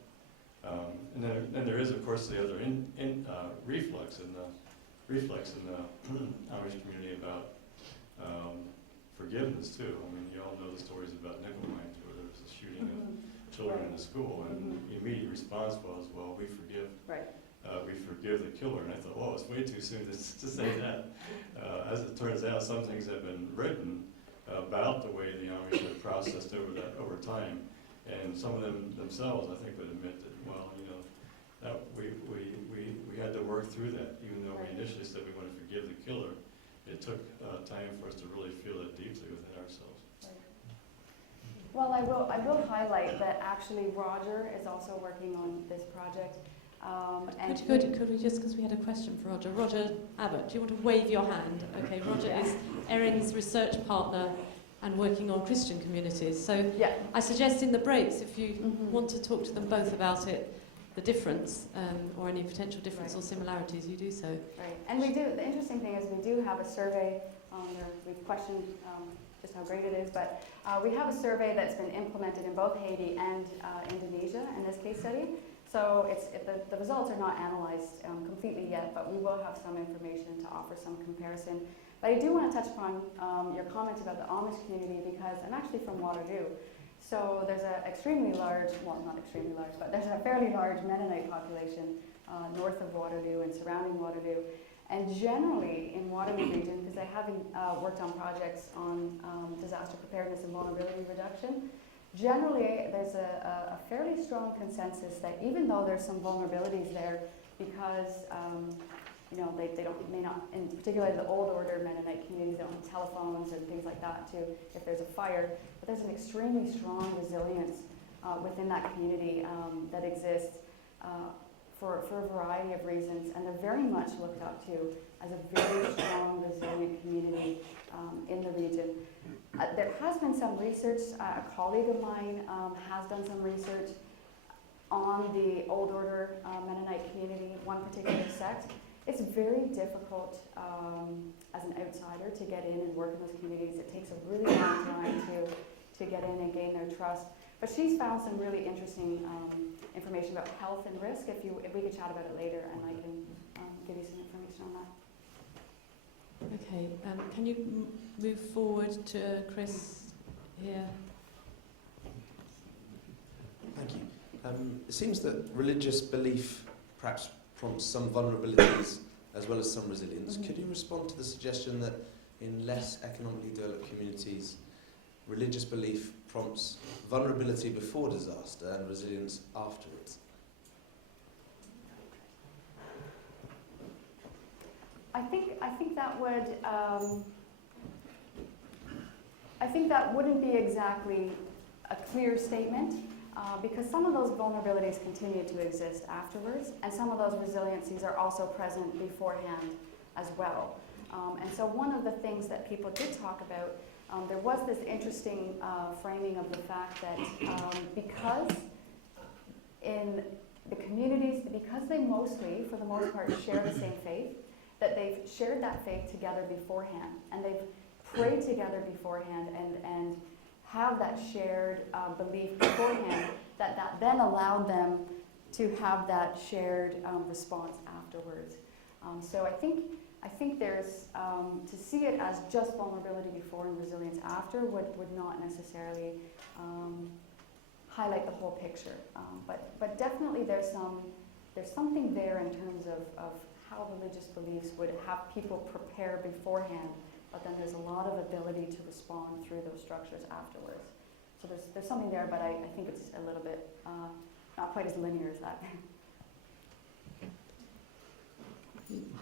And then there is, of course, the other reflex in the Amish community about forgiveness too. I mean, you all know the stories about nickel mines where there was a shooting of children in the school, and the immediate response was, well, we forgive. Right. We forgive the killer. And I thought, well, it's way too soon to say that. As it turns out, some things have been written about the way the Amish have processed over time, and some of them themselves, I think, would admit that, well, that we had to work through that, even though we initially said we want to forgive the killer. It took time for us to really feel it deeply within ourselves. Well, I will highlight that actually Roger is also working on this project. Could we just, because we had a question for Roger. Roger Abbott, do you want to wave your hand? Okay, Roger is Erin's research partner and working on Christian communities. So I suggest in the breaks, if you want to talk to them both about it, the difference or any potential difference or similarities, you do so. Right, and we do, the interesting thing is we do have a survey there. We've questioned just how great it is, but we have a survey that's been implemented in both Haiti and Indonesia in this case study. So the results are not analyzed completely yet, but we will have some information to offer some comparison. But I do want to touch upon your comments about the Amish community, because I'm actually from Waterloo. So there's an extremely large, well, not extremely large, but there's a fairly large Mennonite population north of Waterloo and surrounding Waterloo. And generally in Waterloo region, because I haven't worked on projects on disaster preparedness and vulnerability reduction, generally there's a fairly strong consensus that even though there's some vulnerabilities there, because you know, may not, in particular the old order Mennonite communities don't have telephones and things like that too, if there's a fire, but there's an extremely strong resilience within that community that exists for a variety of reasons, and they're very much looked up to as a very strong, resilient community in the region. There has been some research, a colleague of mine has done some research on the old order Mennonite community, one particular sect. It's very difficult as an outsider to get in and work in those communities. It takes a really long time to get in and gain their trust. But she's found some really interesting information about health and risk. If we could chat about it later, and I can give you some information on that. Okay, can you move forward to Chris here? Thank you. It seems that religious belief perhaps prompts some vulnerabilities as well as some resilience. Mm-hmm. Could you respond to the suggestion that in less economically developed communities, religious belief prompts vulnerability before disaster and resilience afterwards? I think that would I think that wouldn't be exactly a clear statement because some of those vulnerabilities continue to exist afterwards, and some of those resiliencies are also present beforehand as well. And so one of the things that people did talk about, there was this interesting framing of the fact that because in the communities, because they mostly, for the most part, share the same faith, that they've shared that faith together beforehand, and they've prayed together beforehand and have that shared belief beforehand, that then allowed them to have that shared response afterwards. So I think there's, to see it as just vulnerability before and resilience after would not necessarily highlight the whole picture. But definitely there's something there in terms of how religious beliefs would have people prepare beforehand, but then there's a lot of ability to respond through those structures afterwards. So there's something there, but I think it's a little bit not quite as linear as that.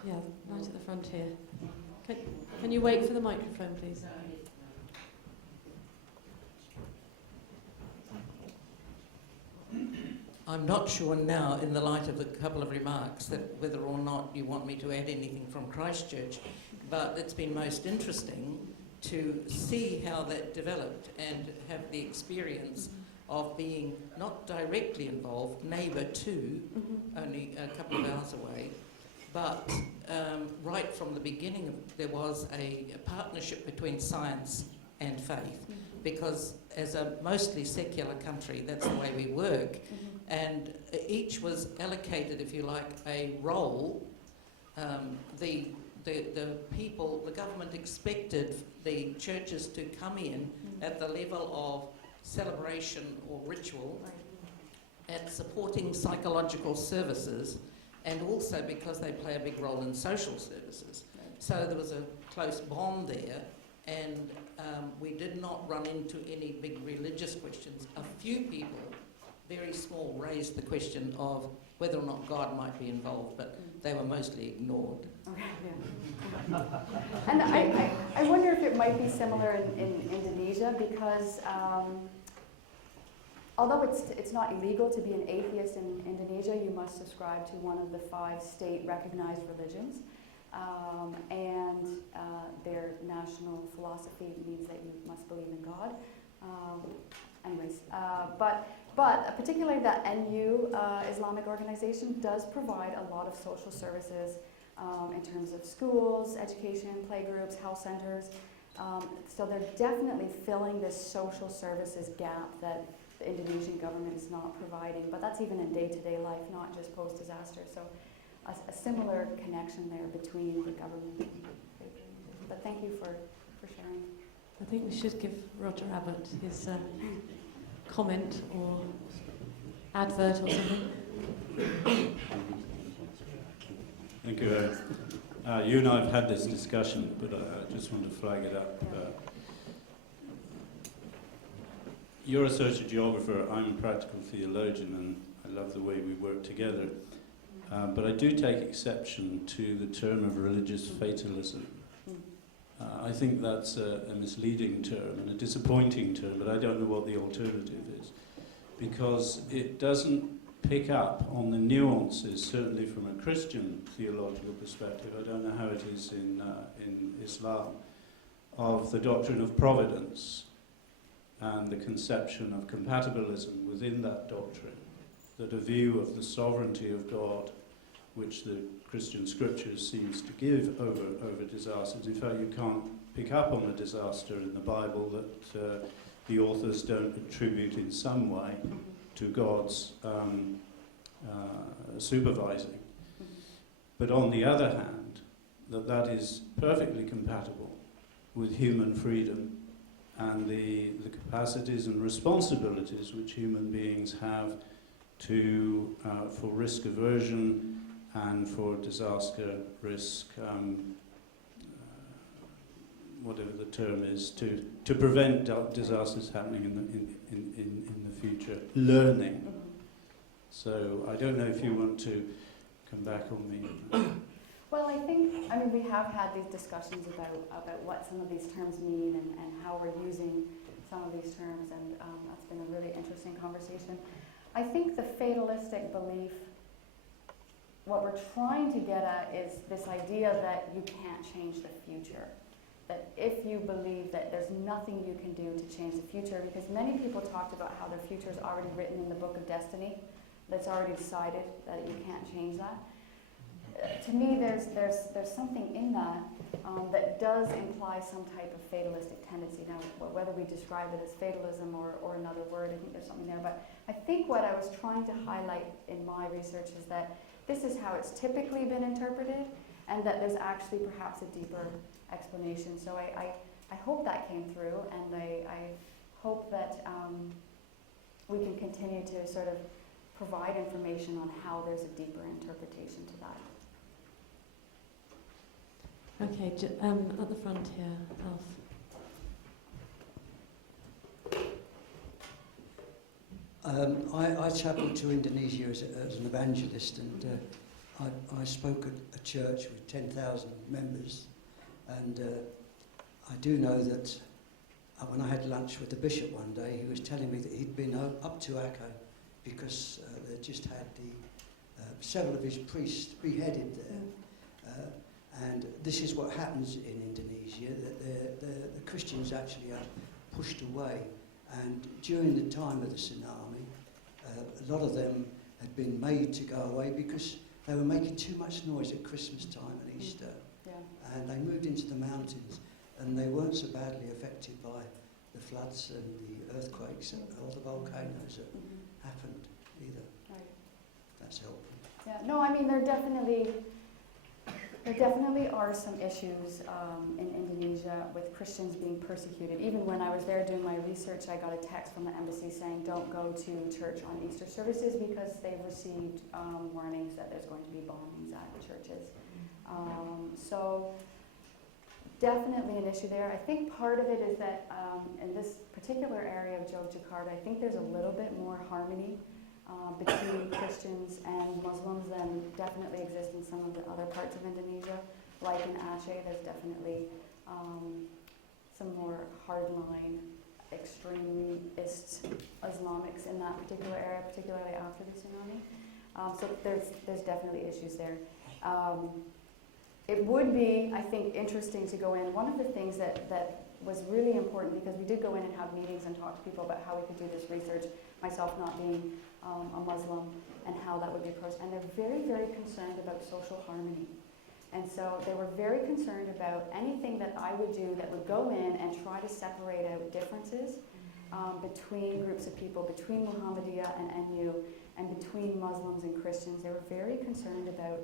Yeah, right at the front here. Can you wait for the microphone, please? I'm not sure now, in the light of a couple of remarks, that whether or not you want me to add anything from Christchurch, but it's been most interesting to see how that developed and have the experience of being not directly involved, neighbour to, only a couple of hours away, but right from the beginning there was a partnership between science and faith, because as a mostly secular country, that's the way we work, and each was allocated, if you like, a role. The people, the government expected the churches to come in at the level of celebration or ritual, at supporting psychological services, and also because they play a big role in social services. So there was a close bond there, and we did not run into any big religious questions. A few people, very small, raised the question of whether or not God might be involved, but they were mostly ignored. Okay, yeah. And I wonder if it might be similar in Indonesia, because although it's not illegal to be an atheist in Indonesia, you must subscribe to one of the 5 state-recognized religions, and their national philosophy means that you must believe in God. But particularly that NU Islamic organization does provide a lot of social services in terms of schools, education, playgroups, health centers. So they're definitely filling this social services gap that the Indonesian government is not providing. But that's even in day-to-day life, not just post-disaster. So a similar connection there between the government and the faith. But thank you for sharing. I think we should give Roger Abbott his comment or advert or something. Thank you. You and I have had this discussion, but I just want to flag it up. You're a social geographer, I'm a practical theologian, and I love the way we work together. But I do take exception to the term of religious fatalism. I think that's a misleading term and a disappointing term, but I don't know what the alternative is, because it doesn't pick up on the nuances, certainly from a Christian theological perspective. I don't know how it is in Islam, of the doctrine of providence and the conception of compatibilism within that doctrine, that a view of the sovereignty of God, which the Christian scriptures seems to give over disasters. In fact, you can't pick up on a disaster in the Bible that the authors don't attribute in some way to God's supervising. But on the other hand, that is perfectly compatible with human freedom and the capacities and responsibilities which human beings have to for risk aversion and for disaster risk, whatever the term is, to prevent disasters happening in the future. Learning. So I don't know if you want to come back on me. Well, I mean, we have had these discussions about what some of these terms mean and how we're using some of these terms, and that's been a really interesting conversation. I think the fatalistic belief, what we're trying to get at is this idea that you can't change the future. That if you believe that there's nothing you can do to change the future, because many people talked about how their future is already written in the book of destiny, that's already decided, that you can't change that. To me, there's something in that that does imply some type of fatalistic tendency. Now, whether we describe it as fatalism or another word, I think there's something there. But I think what I was trying to highlight in my research is that this is how it's typically been interpreted, and that there's actually perhaps a deeper explanation. So I hope that came through, and I hope that we can continue to sort of provide information on how there's a deeper interpretation to that. Okay, at the front here, Alf. I travelled to Indonesia as an evangelist, and I spoke at a church with 10,000 members, and I do know that when I had lunch with the bishop one day, he was telling me that he'd been up to Aceh because they just had several of his priests beheaded there. And this is what happens in Indonesia, that the Christians actually are pushed away. And during the time of the tsunami, a lot of them had been made to go away because they were making too much noise at Christmas time and Easter. Yeah. And they moved into the mountains, and they weren't so badly affected by the floods and the earthquakes or the volcanoes that happened either. Right. That's helpful. Yeah. No, I mean, there definitely are some issues in Indonesia with Christians being persecuted. Even when I was there doing my research, I got a text from the embassy saying don't go to church on Easter services because they've received warnings that there's going to be bombings at churches. So definitely an issue there. I think part of it is that in this particular area of Yogyakarta, I think there's a little bit more harmony between Christians and Muslims than definitely exists in some of the other parts of Indonesia. Like in Aceh, there's definitely some more hardline, extremist Islamics in that particular area, particularly after the tsunami. So there's definitely issues there. It would be, I think, interesting to go in. One of the things that was really important, because we did go in and have meetings and talk to people about how we could do this research, myself not being a Muslim, and how that would be approached. And they're very, very concerned about social harmony. And so they were very concerned about anything that I would do that would go in and try to separate out differences between groups of people, between Muhammadiyah and NU, and between Muslims and Christians. They were very concerned about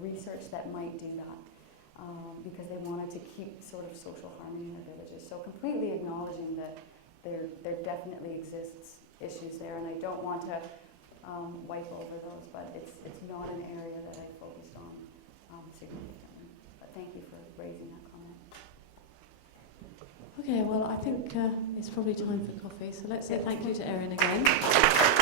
research that might do that because they wanted to keep sort of social harmony in their villages. So completely acknowledging that there definitely exists issues there, and I don't want to wipe over those, but it's not an area that I focused on significantly. But thank you for raising that comment. Okay, well, I think it's probably time for coffee, so let's say thank you to Erin again.